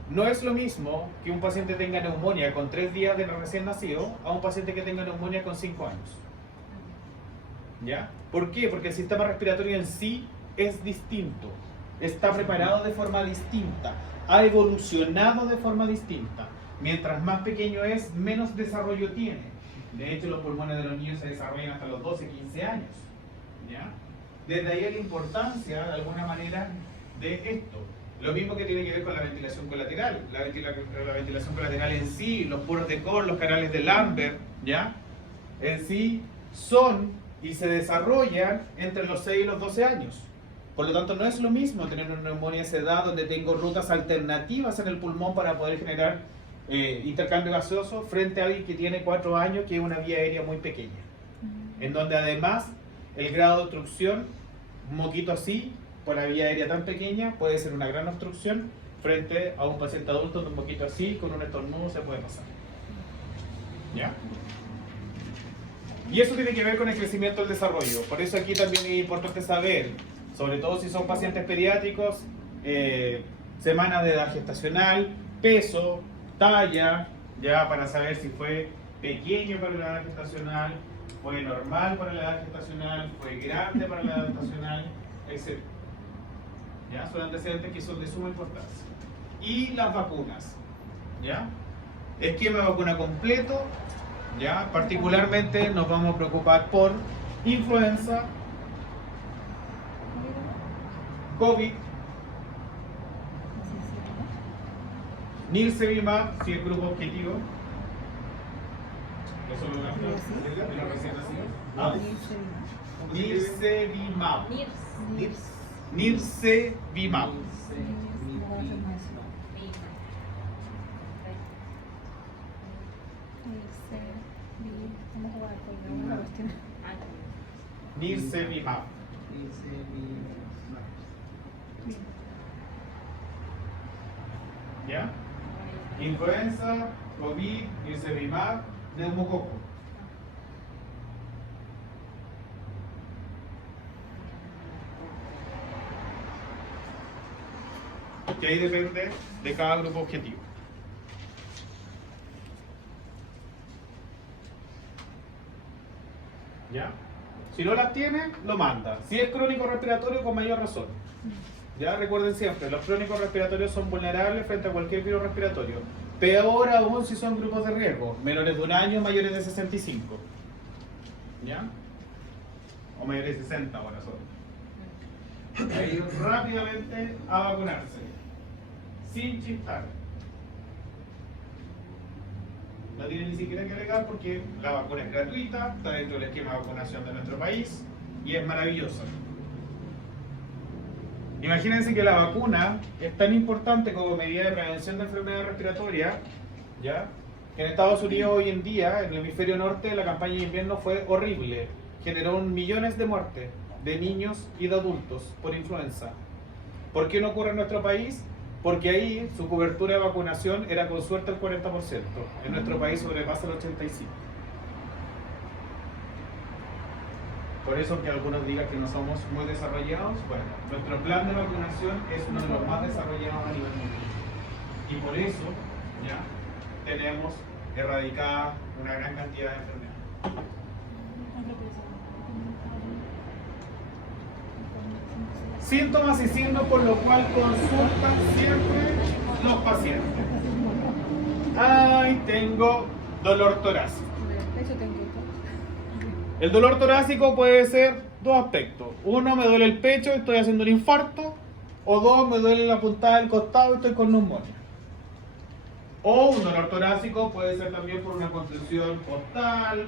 No es lo mismo que un paciente tenga neumonía con 3 días de recién nacido a un paciente que tenga neumonía con 5 años, ¿ya? ¿Por qué? Porque el sistema respiratorio en sí es distinto, está preparado de forma distinta, ha evolucionado de forma distinta. Mientras más pequeño es, menos desarrollo tiene. De hecho, los pulmones de los niños se desarrollan hasta los 12, 15 años, ¿ya? Desde ahí la importancia, de alguna manera, de esto. Lo mismo que tiene que ver con la ventilación colateral. La ventilación colateral en sí, los poros de Kohl, los canales de Lambert, ¿ya? En sí son y se desarrollan entre los 6 y los 12 años. Por lo tanto, no es lo mismo tener una neumonía a esa edad donde tengo rutas alternativas en el pulmón para poder generar intercambio gaseoso frente a alguien que tiene 4 años, que es una vía aérea muy pequeña. En donde además el grado de obstrucción, un moquito así, por la vía aérea tan pequeña, puede ser una gran obstrucción frente a un paciente adulto de un poquito así, con un estornudo se puede pasar. ¿Ya? Y eso tiene que ver con el crecimiento del desarrollo. Por eso aquí también es importante saber, sobre todo si son pacientes pediátricos, semanas de edad gestacional, peso, talla, ya para saber si fue pequeño para la edad gestacional, fue normal para la edad gestacional, fue grande para la edad gestacional, etc. ¿Ya? Son antecedentes que son de suma importancia. Y las vacunas, ¿ya? Esquema de vacuna completo, ¿ya? Particularmente nos vamos a preocupar por influenza, COVID, Nirsevimab, si es grupo objetivo. ¿Eso lo de la presentación? Ah, Nirsevimab. Nirsevimab. Nirsevimab. ¿Ya? Influenza, COVID, Nirsevimab, neumococo. Que ahí depende de cada grupo objetivo. ¿Ya? Si no las tiene, lo manda. Si es crónico respiratorio, con mayor razón. Ya recuerden siempre, los crónicos respiratorios son vulnerables frente a cualquier virus respiratorio. Peor aún si son grupos de riesgo, menores de 1 año, mayores de 65. ¿Ya? O mayores de 60 ahora son. Ahí rápidamente a vacunarse. Sin chistar. No tiene ni siquiera que alegar porque la vacuna es gratuita, está dentro del esquema de vacunación de nuestro país y es maravillosa. Imagínense que la vacuna es tan importante como medida de prevención de enfermedades respiratorias, ¿ya? En Estados Unidos hoy en día, en el hemisferio norte, la campaña de invierno fue horrible. Generó millones de muertes de niños y de adultos por influenza. ¿Por qué no ocurre en nuestro país? Porque ahí su cobertura de vacunación era con suerte el 40%. En nuestro país sobrepasa el 85%. Por eso que algunos digan que no somos muy desarrollados, bueno, nuestro plan de vacunación es uno de los más desarrollados a nivel mundial. Y por eso ya tenemos erradicada una gran cantidad de enfermedades. Síntomas y signos por lo cual consultan siempre los pacientes. Ay, tengo dolor torácico. El dolor torácico puede ser dos aspectos. Uno, me duele el pecho, estoy haciendo un infarto. O dos, me duele la puntada del costado y estoy con neumonía. O un dolor torácico puede ser también por una contusión costal,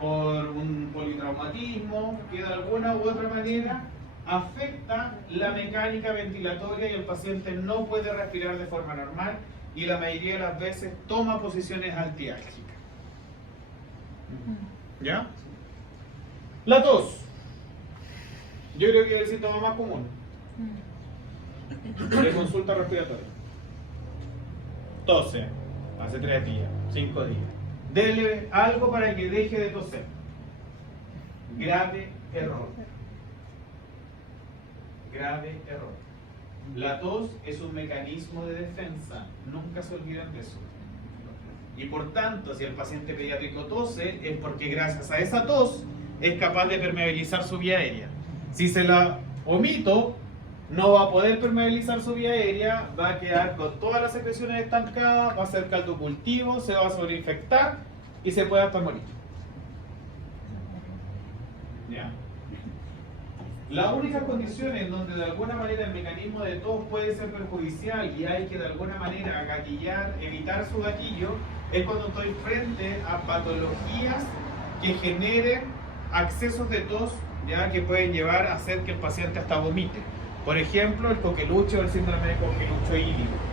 por un politraumatismo, que de alguna u otra manera afecta la mecánica ventilatoria y el paciente no puede respirar de forma normal y la mayoría de las veces toma posiciones antiálgicas. ¿Ya? La tos. Yo creo que es el síntoma más común de consulta respiratoria. Tose hace 3 días, 5 días. Dele algo para que deje de toser. Grave error. Grave error. La tos es un mecanismo de defensa. Nunca se olviden de eso. Y por tanto, si el paciente pediátrico tose, es porque gracias a esa tos es capaz de permeabilizar su vía aérea. Si se la omito, no va a poder permeabilizar su vía aérea, va a quedar con todas las secreciones estancadas, va a ser caldo cultivo, se va a sobreinfectar y se puede hasta morir. ¿Ya? La única condición en donde de alguna manera el mecanismo de tos puede ser perjudicial y hay que de alguna manera gatillar, evitar su gatillo, es cuando estoy frente a patologías que generen accesos de tos, ya que pueden llevar a hacer que el paciente hasta vomite. Por ejemplo, el coqueluche o el síndrome de coqueluche híbrido.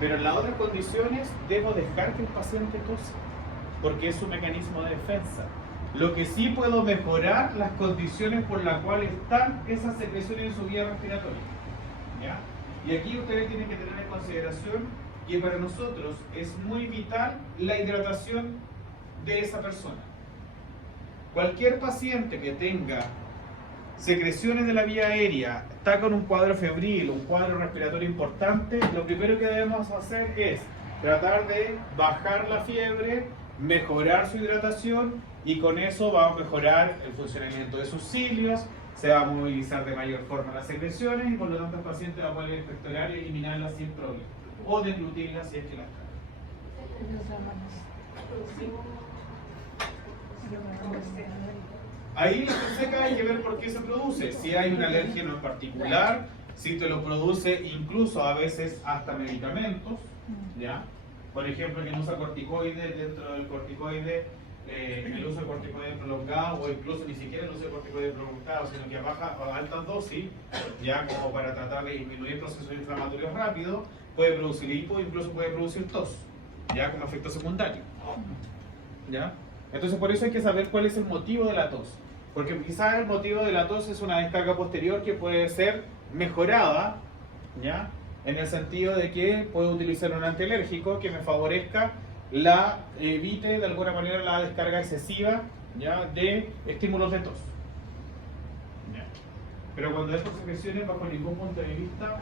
Pero en las otras condiciones debo dejar que el paciente tose, porque es un mecanismo de defensa. Lo que sí puedo mejorar las condiciones por las cuales están esas secreciones en su vía respiratoria. ¿Ya? Y aquí ustedes tienen que tener en consideración que para nosotros es muy vital la hidratación de esa persona. Cualquier paciente que tenga secreciones de la vía aérea, está con un cuadro febril, un cuadro respiratorio importante, lo primero que debemos hacer es tratar de bajar la fiebre, mejorar su hidratación y con eso vamos a mejorar el funcionamiento de sus cilios, se va a movilizar de mayor forma las secreciones y por lo tanto el paciente va a poder expectorar y eliminarlas sin problema o deglutirlas si es que las trae. Ahí la tos seca hay que ver por qué se produce, si hay un alérgeno en particular, si te lo produce incluso a veces hasta medicamentos, ¿ya? Por ejemplo, quien usa corticoides, dentro del corticoide, el uso de corticoides prolongado o incluso ni siquiera el uso de corticoides prolongado, sino que a baja o altas dosis, ya como para tratar de disminuir procesos inflamatorios rápidos, puede producir hipo, incluso puede producir tos, ya como efecto secundario, ¿ya? Entonces por eso hay que saber cuál es el motivo de la tos, porque quizás el motivo de la tos es una descarga posterior que puede ser mejorada, ¿ya? En el sentido de que puedo utilizar un antialérgico que me favorezca evite de alguna manera la descarga excesiva, ¿ya? De estímulos de tos, ¿ya? Pero cuando es por secreciones, bajo ningún punto de vista,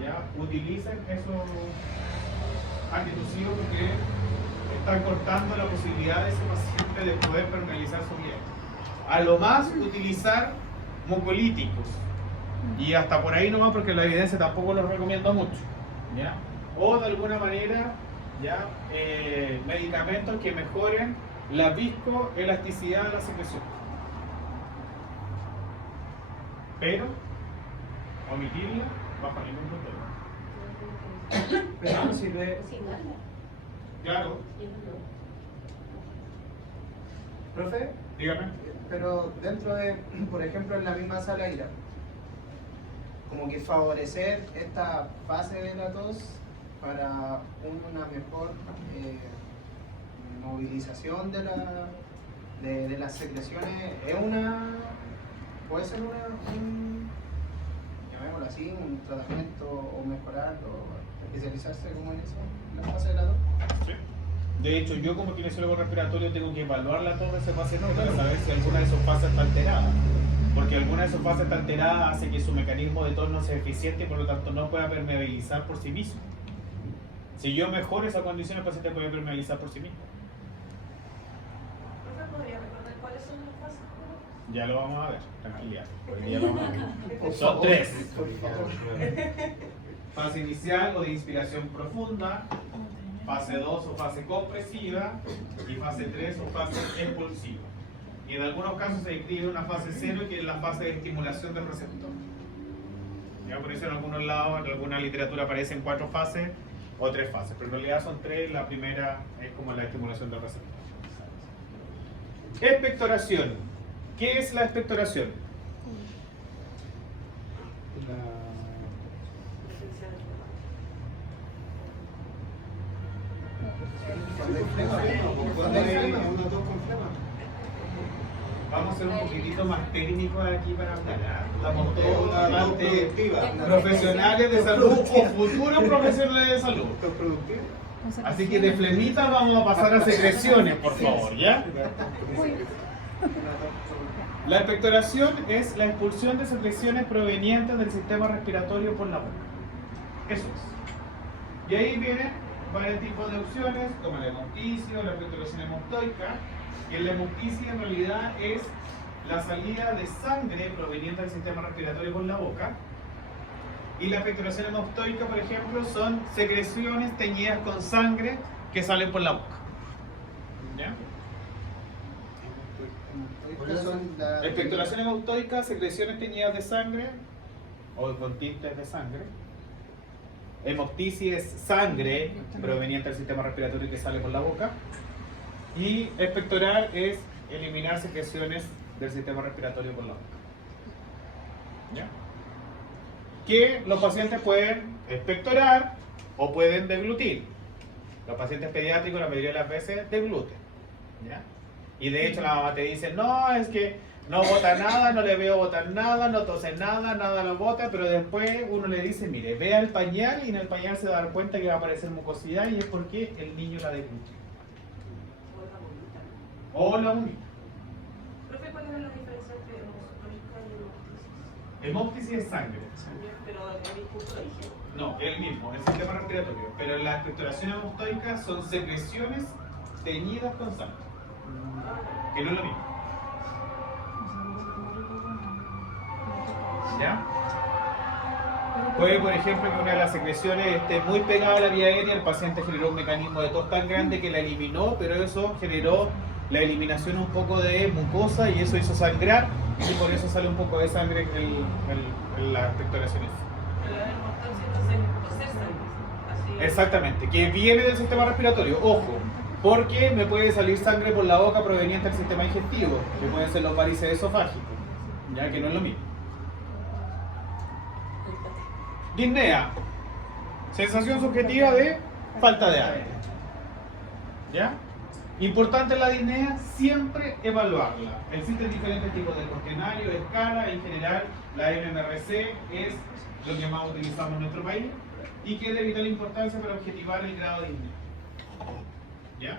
¿ya? Utilicen esos antitusivos porque están cortando la posibilidad de ese paciente de poder permeabilizar su vía. A lo más utilizar mucolíticos y hasta por ahí nomás porque la evidencia tampoco los recomiendo mucho, ¿ya? O de alguna manera, ¿ya? Medicamentos que mejoren la viscoelasticidad de la secreción, pero omitirla bajo ningún punto. Pero no sirve. Claro, Profe, dígame. pero dentro de, por ejemplo, en la misma sala IRA, como que favorecer esta fase de la tos para una mejor movilización de las secreciones, puede ser llamémoslo así, un tratamiento o mejorar o especializarse como en eso, en la fase de la tos. Sí. De hecho, yo como kinesiólogo respiratorio tengo que evaluar la tos de ese paciente para saber si alguna de sus fases está alterada. Porque alguna de sus fases está alterada hace que su mecanismo de tos no sea eficiente y por lo tanto no pueda permeabilizar por sí mismo. Si yo mejoro esa condición, el paciente puede permeabilizar por sí mismo. ¿Profe, podría recordar cuáles son las fases? Ya lo vamos a ver, tranquilidad. Hoy día lo vamos a ver. Por Son favor, 3. por favor. Fase inicial o de inspiración profunda, fase 2 o fase compresiva y fase 3 o fase expulsiva. Y en algunos casos se describe una fase 0 que es la fase de estimulación del receptor. Ya por eso en algunos lados, en alguna literatura aparecen 4 fases o 3 fases, pero en realidad son 3, la primera es como la estimulación del receptor. Expectoración. ¿Qué es la expectoración? Cuando hay flema, Una tos con flema. Vamos a ser un poquitito más técnicos aquí para hablar. Estamos todos Una tos bastante productiva. profesionales de salud o futuros profesionales de salud. Tos productiva. Así que de flemitas vamos a pasar a secreciones, por favor, ¿ya? La expectoración es la expulsión de secreciones provenientes del sistema respiratorio por la boca. Eso es. Y ahí vienen varios tipos de opciones, como la hemoptisis o la expectoración hemoptoica. Y la hemoptisis en realidad es la salida de sangre proveniente del sistema respiratorio por la boca. Y la expectoración hemoptoica, por ejemplo, son secreciones teñidas con sangre que salen por la boca. ¿Ya? Por eso ¿Cuáles son las Expectoración hemoptoica, secreciones teñidas de sangre o con tintes de sangre. Hemoptisis es sangre proveniente del sistema respiratorio que sale por la boca. Y expectorar es eliminar secreciones del sistema respiratorio por la boca. ¿Ya? Que los pacientes pueden expectorar o pueden deglutir. Los pacientes pediátricos la mayoría de las veces degluten. ¿Ya? Y de hecho la mamá te dice, no, es que no bota nada, no le veo botar nada, no tose nada, nada lo bota, pero después uno le dice, mire, vea el pañal y en el pañal se va a dar cuenta que va a aparecer mucosidad y es porque el niño la deglutió. O la vomita. Profe, ¿cuáles son las diferencias entre hemoptoica y hemoptisis? Hemoptisis es sangre. Pero el discurso de origen. No, el mismo, el sistema respiratorio. Pero la expectoración hemoptoica son secreciones teñidas con sangre. Que no es lo mismo. ¿Ya? Puede, por ejemplo, que una de las secreciones esté muy pegada a la vía aérea, el paciente generó un mecanismo de tos tan grande que la eliminó, pero eso generó la eliminación un poco de mucosa y eso hizo sangrar y por eso sale un poco de sangre en las expectoraciones. Pero la hemoptosis entonces es toser sangre. Así. Exactamente, que viene del sistema respiratorio, ojo, porque me puede salir sangre por la boca proveniente del sistema digestivo, que pueden ser los varices esofágicos, ya que no es lo mismo. Disnea, sensación subjetiva de falta de aire. ¿Ya? Importante en la disnea siempre evaluarla. Existen diferentes tipos de cuestionarios, escala, en general la MMRC es lo que más utilizamos en nuestro país y que es de vital importancia para objetivar el grado de disnea. ¿Ya?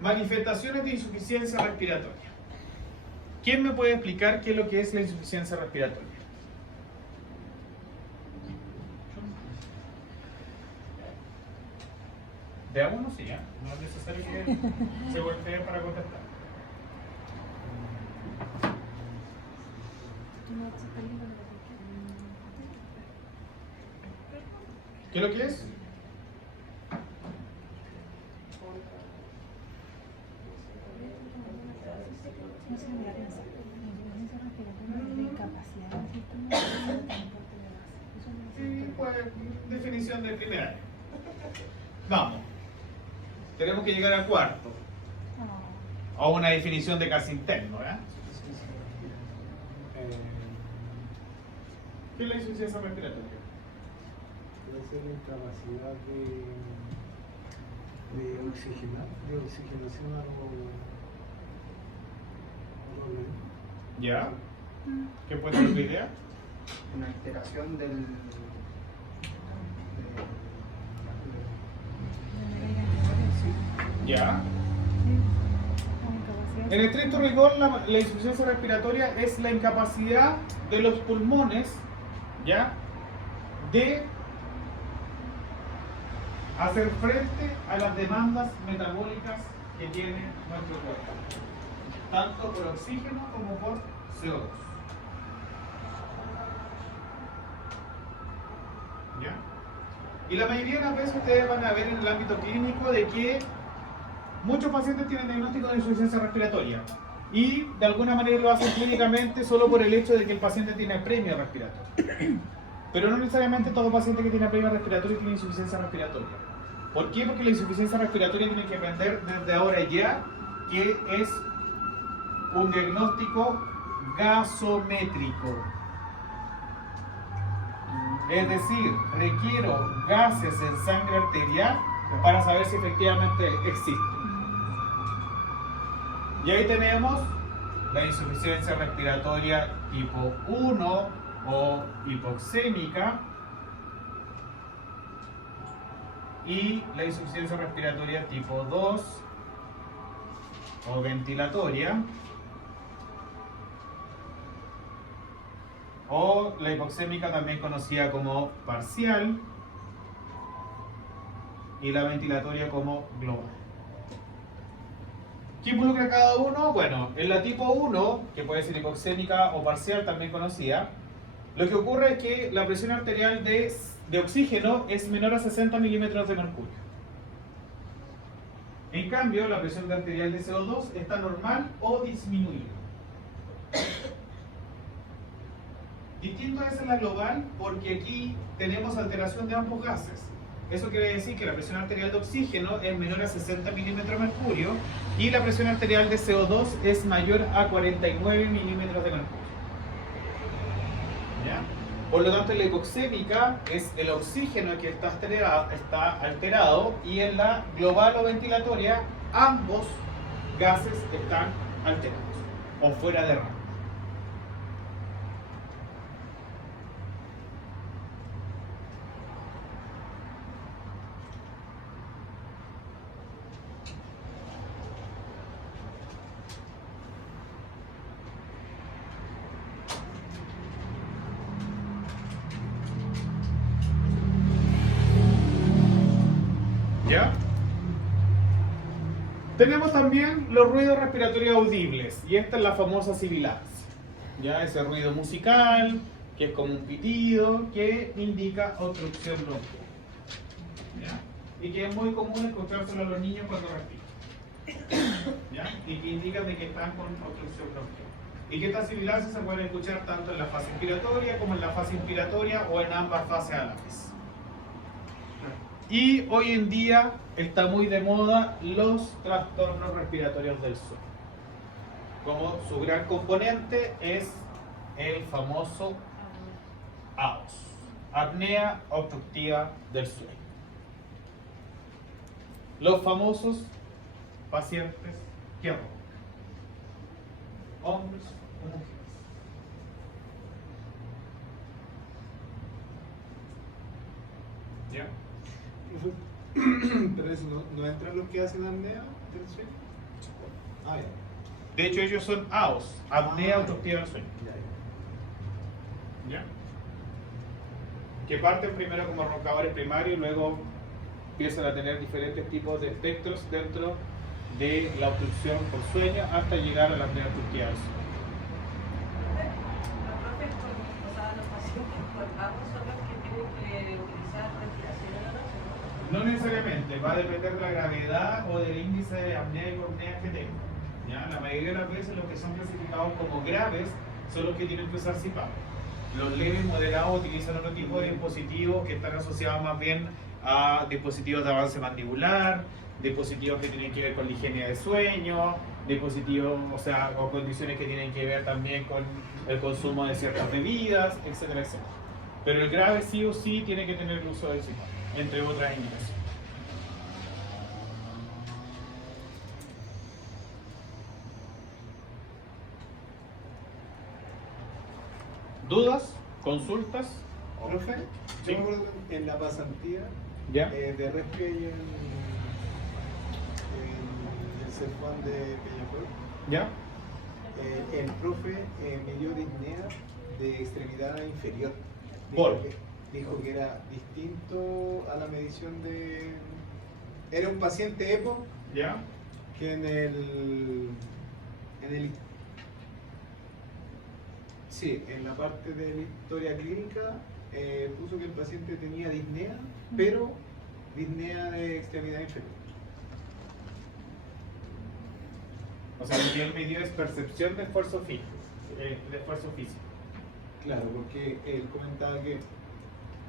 Manifestaciones de insuficiencia respiratoria. ¿Quién me puede explicar qué es lo que es la insuficiencia respiratoria? De a uno sí, ¿eh? No es necesario que se voltee para contestar. ¿Qué es lo que es? Sí, pues, definición de primer año. Vamos. Tenemos que llegar al cuarto. O una definición de casi interno, ¿verdad? ¿Qué es la insuficiencia respiratoria? Puede ser la incapacidad de oxigenar, de oxigenación a los ¿Ya? ¿Qué puede ser tu idea? una alteración del ¿Ya? En estricto rigor, la insuficiencia respiratoria es la incapacidad de los pulmones, ¿ya?, de hacer frente a las demandas metabólicas que tiene nuestro cuerpo, tanto por oxígeno como por CO2. ¿Ya? Y la mayoría de las veces ustedes van a ver en el ámbito clínico de que muchos pacientes tienen diagnóstico de insuficiencia respiratoria y de alguna manera lo hacen clínicamente solo por el hecho de que el paciente tiene apremio respiratorio. Pero no necesariamente todo paciente que tiene apremio respiratorio tiene insuficiencia respiratoria. ¿Por qué? Porque la insuficiencia respiratoria tiene que aprender desde ahora ya que es un diagnóstico gasométrico. Es decir, requiero gases en sangre arterial para saber si efectivamente existe. Y ahí tenemos la insuficiencia respiratoria tipo 1 o hipoxémica y la insuficiencia respiratoria tipo 2 o ventilatoria o la hipoxémica también conocida como parcial y la ventilatoria como global. ¿Qué involucra cada uno? Bueno, en la tipo 1, que puede ser hipoxémica o parcial, también conocida, lo que ocurre es que la presión arterial de oxígeno es menor a 60 milímetros de mercurio. En cambio, la presión arterial de CO2 está normal o disminuida. Distinto es en la global porque aquí tenemos alteración de ambos gases. Eso quiere decir que la presión arterial de oxígeno es menor a 60 milímetros de mercurio y la presión arterial de CO2 es mayor a 49 milímetros de mercurio. ¿Ya? Por lo tanto, en la hipoxémica es el oxígeno el que está alterado y en la global o ventilatoria ambos gases están alterados o fuera de rango. ¿Ya? Tenemos también los ruidos respiratorios audibles y esta es la famosa sibilancia. ¿Ya? Ese ruido musical que es como un pitido que indica obstrucción bronquial. ¿Ya? Y que es muy común escuchárselo a los niños cuando respiran. ¿Ya? Y que indica de que están con obstrucción bronquial. Y que estas sibilancias se pueden escuchar tanto en la fase expiratoria como en la fase inspiratoria o en ambas fases a la vez. Y hoy en día está muy de moda los trastornos respiratorios del sueño. Como su gran componente es el famoso AOS, apnea obstructiva del sueño. Los famosos pacientes que roncan, hombres o mujeres. ¿Ya? Pero eso no entran los que hacen apnea del sueño. Ah, ya. De hecho, ellos son AOS, apnea obstructiva del sueño. Ya, ¿Ya? Que parten primero como roncadores primarios y luego empiezan a tener diferentes tipos de espectros dentro de la obstrucción por sueño hasta llegar a la apnea obstructiva del sueño. Los pacientes con AOS son los que tienen que utilizar respiración en la noche. No necesariamente, va a depender de la gravedad o del índice de apnea y apnea que tengan. ¿Ya? La mayoría de las veces los que son clasificados como graves son los que tienen que usar CPAP. Los leves moderados utilizan otro tipo de dispositivos que están asociados más bien a dispositivos de avance mandibular, dispositivos que tienen que ver con la higiene de sueño, dispositivos, o condiciones que tienen que ver también con el consumo de ciertas bebidas, etcétera, etcétera. Pero el grave sí o sí tiene que tener el uso del CPAP, entre otras indicaciones. ¿Dudas? ¿Consultas? Profe, Sí. yo me acuerdo que en la pasantía ¿Ya? de Respi y en el CEFAN de Peñaflor, ¿Ya? el profe me dio disnea de extremidad inferior. ¿Por? Dijo que era distinto a la medición de... Era un paciente EPO ¿Ya? que en el sí, en la parte de la historia clínica puso que el paciente tenía disnea, pero disnea de extremidad inferior. O sea, lo que él midió es percepción de esfuerzo físico. Claro, porque él comentaba que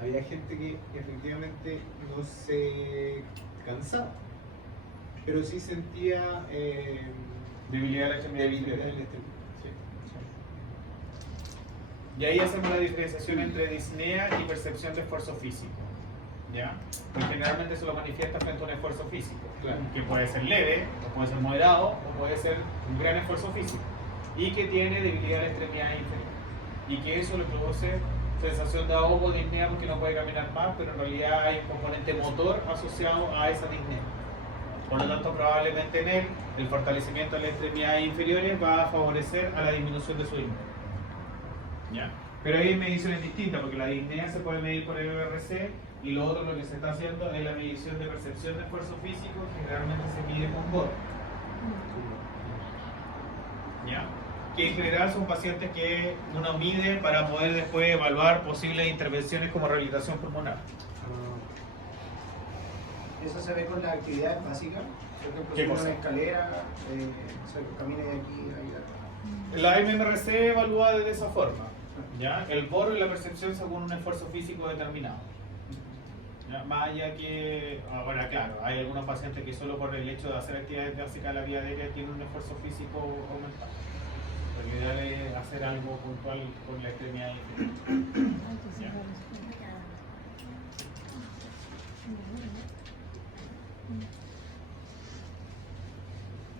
había gente que efectivamente no se cansaba, pero sí sentía Debilidad de la extremidad debilidad inferior. en el extremo. Sí. Y ahí hacemos la diferenciación entre disnea y percepción de esfuerzo físico. ¿Ya? Pues generalmente se lo manifiesta frente a un esfuerzo físico, Claro. que puede ser leve, o puede ser moderado, o puede ser un gran esfuerzo físico, y que tiene debilidad de la extremidad inferior. Y que eso le produce sensación de ahogo, disnea, porque no puede caminar más, pero en realidad hay un componente motor asociado a esa disnea. Por lo tanto, probablemente en él, el fortalecimiento de las extremidades inferiores va a favorecer a la disminución de su disnea. ¿Ya? Pero hay mediciones distintas, porque la disnea se puede medir por el RC y lo otro lo que se está haciendo es la medición de percepción de esfuerzo físico, que generalmente se mide con GOR. ¿Ya? Que en general son pacientes que uno mide para poder después evaluar posibles intervenciones como rehabilitación pulmonar. Eso se ve con las actividades básicas. Por ejemplo, ¿Qué subir cosa? una escalera, camine de aquí a allá. La MMRC evalúa de esa forma, ¿ya? El borro y la percepción según un esfuerzo físico determinado. ¿Ya? Más allá que, ahora claro, hay algunos pacientes que solo por el hecho de hacer actividades básicas de la vía aérea tienen un esfuerzo físico aumentado. Lo ideal es hacer algo puntual con la extremidad inferior. ¿Ya?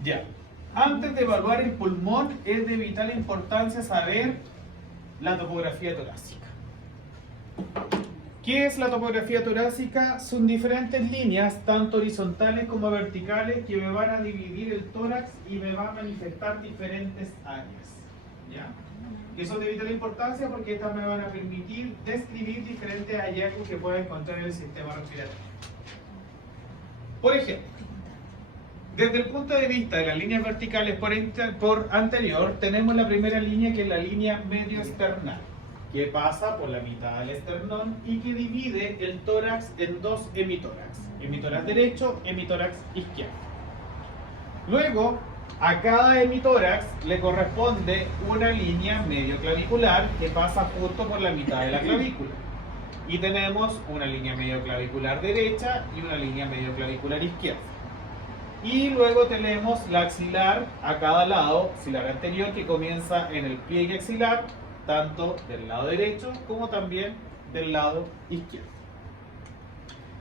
Ya. Antes de evaluar el pulmón es de vital importancia saber la topografía torácica. ¿Qué es la topografía torácica? Son diferentes líneas, tanto horizontales como verticales, que me van a dividir el tórax y me van a manifestar diferentes áreas. ¿Ya? Que son de vital importancia porque estas me van a permitir describir diferentes hallazgos que pueda encontrar en el sistema respiratorio. Por ejemplo, desde el punto de vista de las líneas verticales por anterior, tenemos la primera línea que es la línea medio esternal, que pasa por la mitad del esternón y que divide el tórax en dos hemitórax, hemitórax derecho, hemitórax izquierdo. Luego, a cada hemitórax le corresponde una línea medio clavicular que pasa justo por la mitad de la clavícula. Y tenemos una línea medio clavicular derecha y una línea medio clavicular izquierda. Y luego tenemos la axilar a cada lado, axilar anterior, que comienza en el pliegue axilar, tanto del lado derecho como también del lado izquierdo.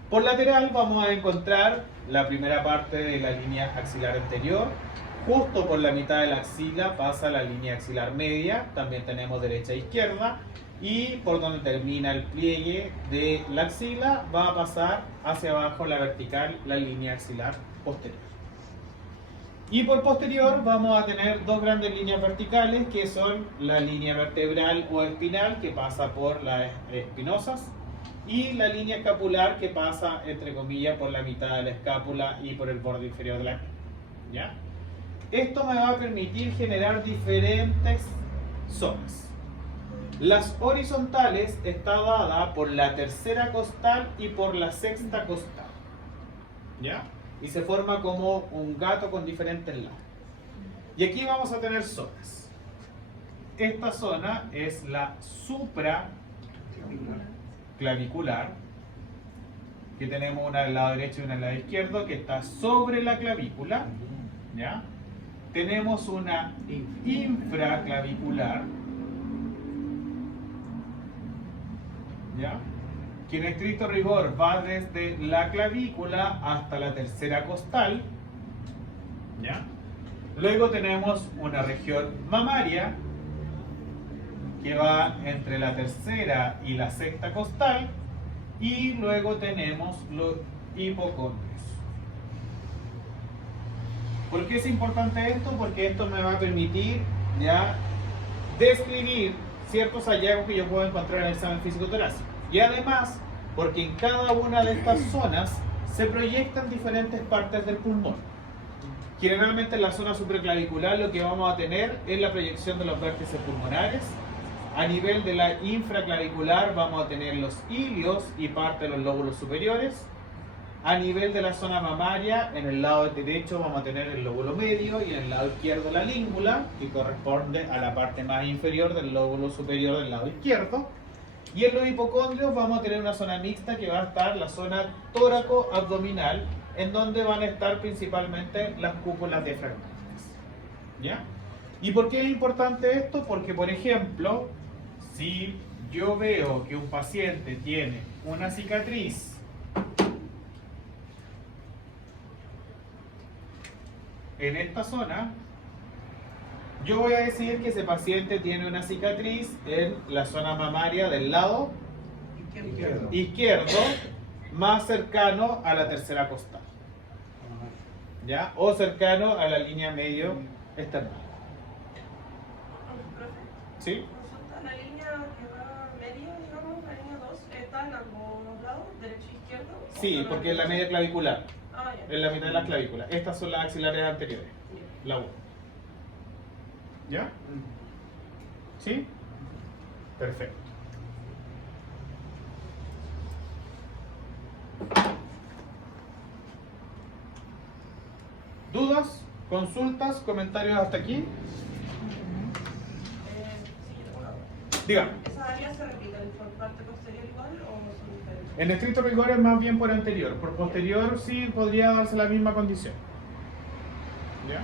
Por lateral vamos a encontrar la primera parte de la línea axilar anterior. Justo por la mitad de la axila pasa la línea axilar media, también tenemos derecha e izquierda. Y por donde termina el pliegue de la axila va a pasar hacia abajo la vertical, la línea axilar posterior. Y por posterior vamos a tener dos grandes líneas verticales que son la línea vertebral o espinal que pasa por las espinosas y la línea escapular que pasa entre comillas por la mitad de la escápula y por el borde inferior de la espina. ¿Ya? Esto me va a permitir generar diferentes zonas. Las horizontales está dada por la tercera costal y por la sexta costal. ¿Ya? Y se forma como un gato con diferentes lados. Y aquí vamos a tener zonas. Esta zona es la supraclavicular, que tenemos una del lado derecho y una del lado izquierdo, que está sobre la clavícula. ¿Ya? Tenemos una infraclavicular, ¿ya? Que en estricto rigor va desde la clavícula hasta la tercera costal, ¿ya? Luego tenemos una región mamaria que va entre la tercera y la sexta costal y luego tenemos los hipocondrios. ¿Por qué es importante esto? Porque esto me va a permitir ya describir ciertos hallazgos que yo puedo encontrar en el examen físico-torácico. Y además, porque en cada una de estas zonas se proyectan diferentes partes del pulmón. Generalmente en la zona supraclavicular lo que vamos a tener es la proyección de los vértices pulmonares. A nivel de la infraclavicular vamos a tener los ilios y parte de los lóbulos superiores. A nivel de la zona mamaria, en el lado derecho vamos a tener el lóbulo medio y en el lado izquierdo la língula, que corresponde a la parte más inferior del lóbulo superior del lado izquierdo. Y en los hipocondrios vamos a tener una zona mixta que va a estar la zona tóraco-abdominal, en donde van a estar principalmente las cúpulas diafragmáticas. ¿Ya? ¿Y por qué es importante esto? Porque, por ejemplo, si yo veo que un paciente tiene una cicatriz en esta zona, yo voy a decir que ese paciente tiene una cicatriz en la zona mamaria del lado izquierdo, más cercano a la tercera costal, ¿ya? O cercano a la línea medio esternal. ¿Sí? La línea que va medio, digamos, la línea 2, ¿está en ambos lados, derecho e izquierdo? Sí, porque es la media clavicular, Ah, ya. en la mitad de la clavícula. Estas son las axilares anteriores, la 1. ¿Ya? ¿Sí? Perfecto. ¿Dudas? ¿Consultas? ¿Comentarios hasta aquí? Dígame. ¿Esas áreas se repiten por parte posterior igual o son diferentes? En estricto rigor es más bien por anterior. Por posterior sí podría darse la misma condición. ¿Ya?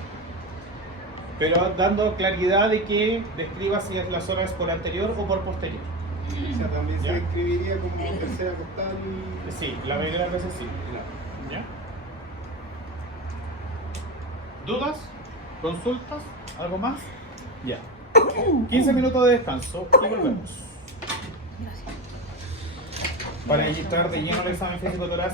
Pero dando claridad de que describa si la zona es por anterior o por posterior. O sea, también se ¿Ya? describiría como tercera costal. Sí, la mayoría de las veces sí. ¿Ya? ¿Dudas? ¿Consultas? ¿Algo más? Ya. 15 minutos de descanso y volvemos. Para estar de lleno el examen físico torácico.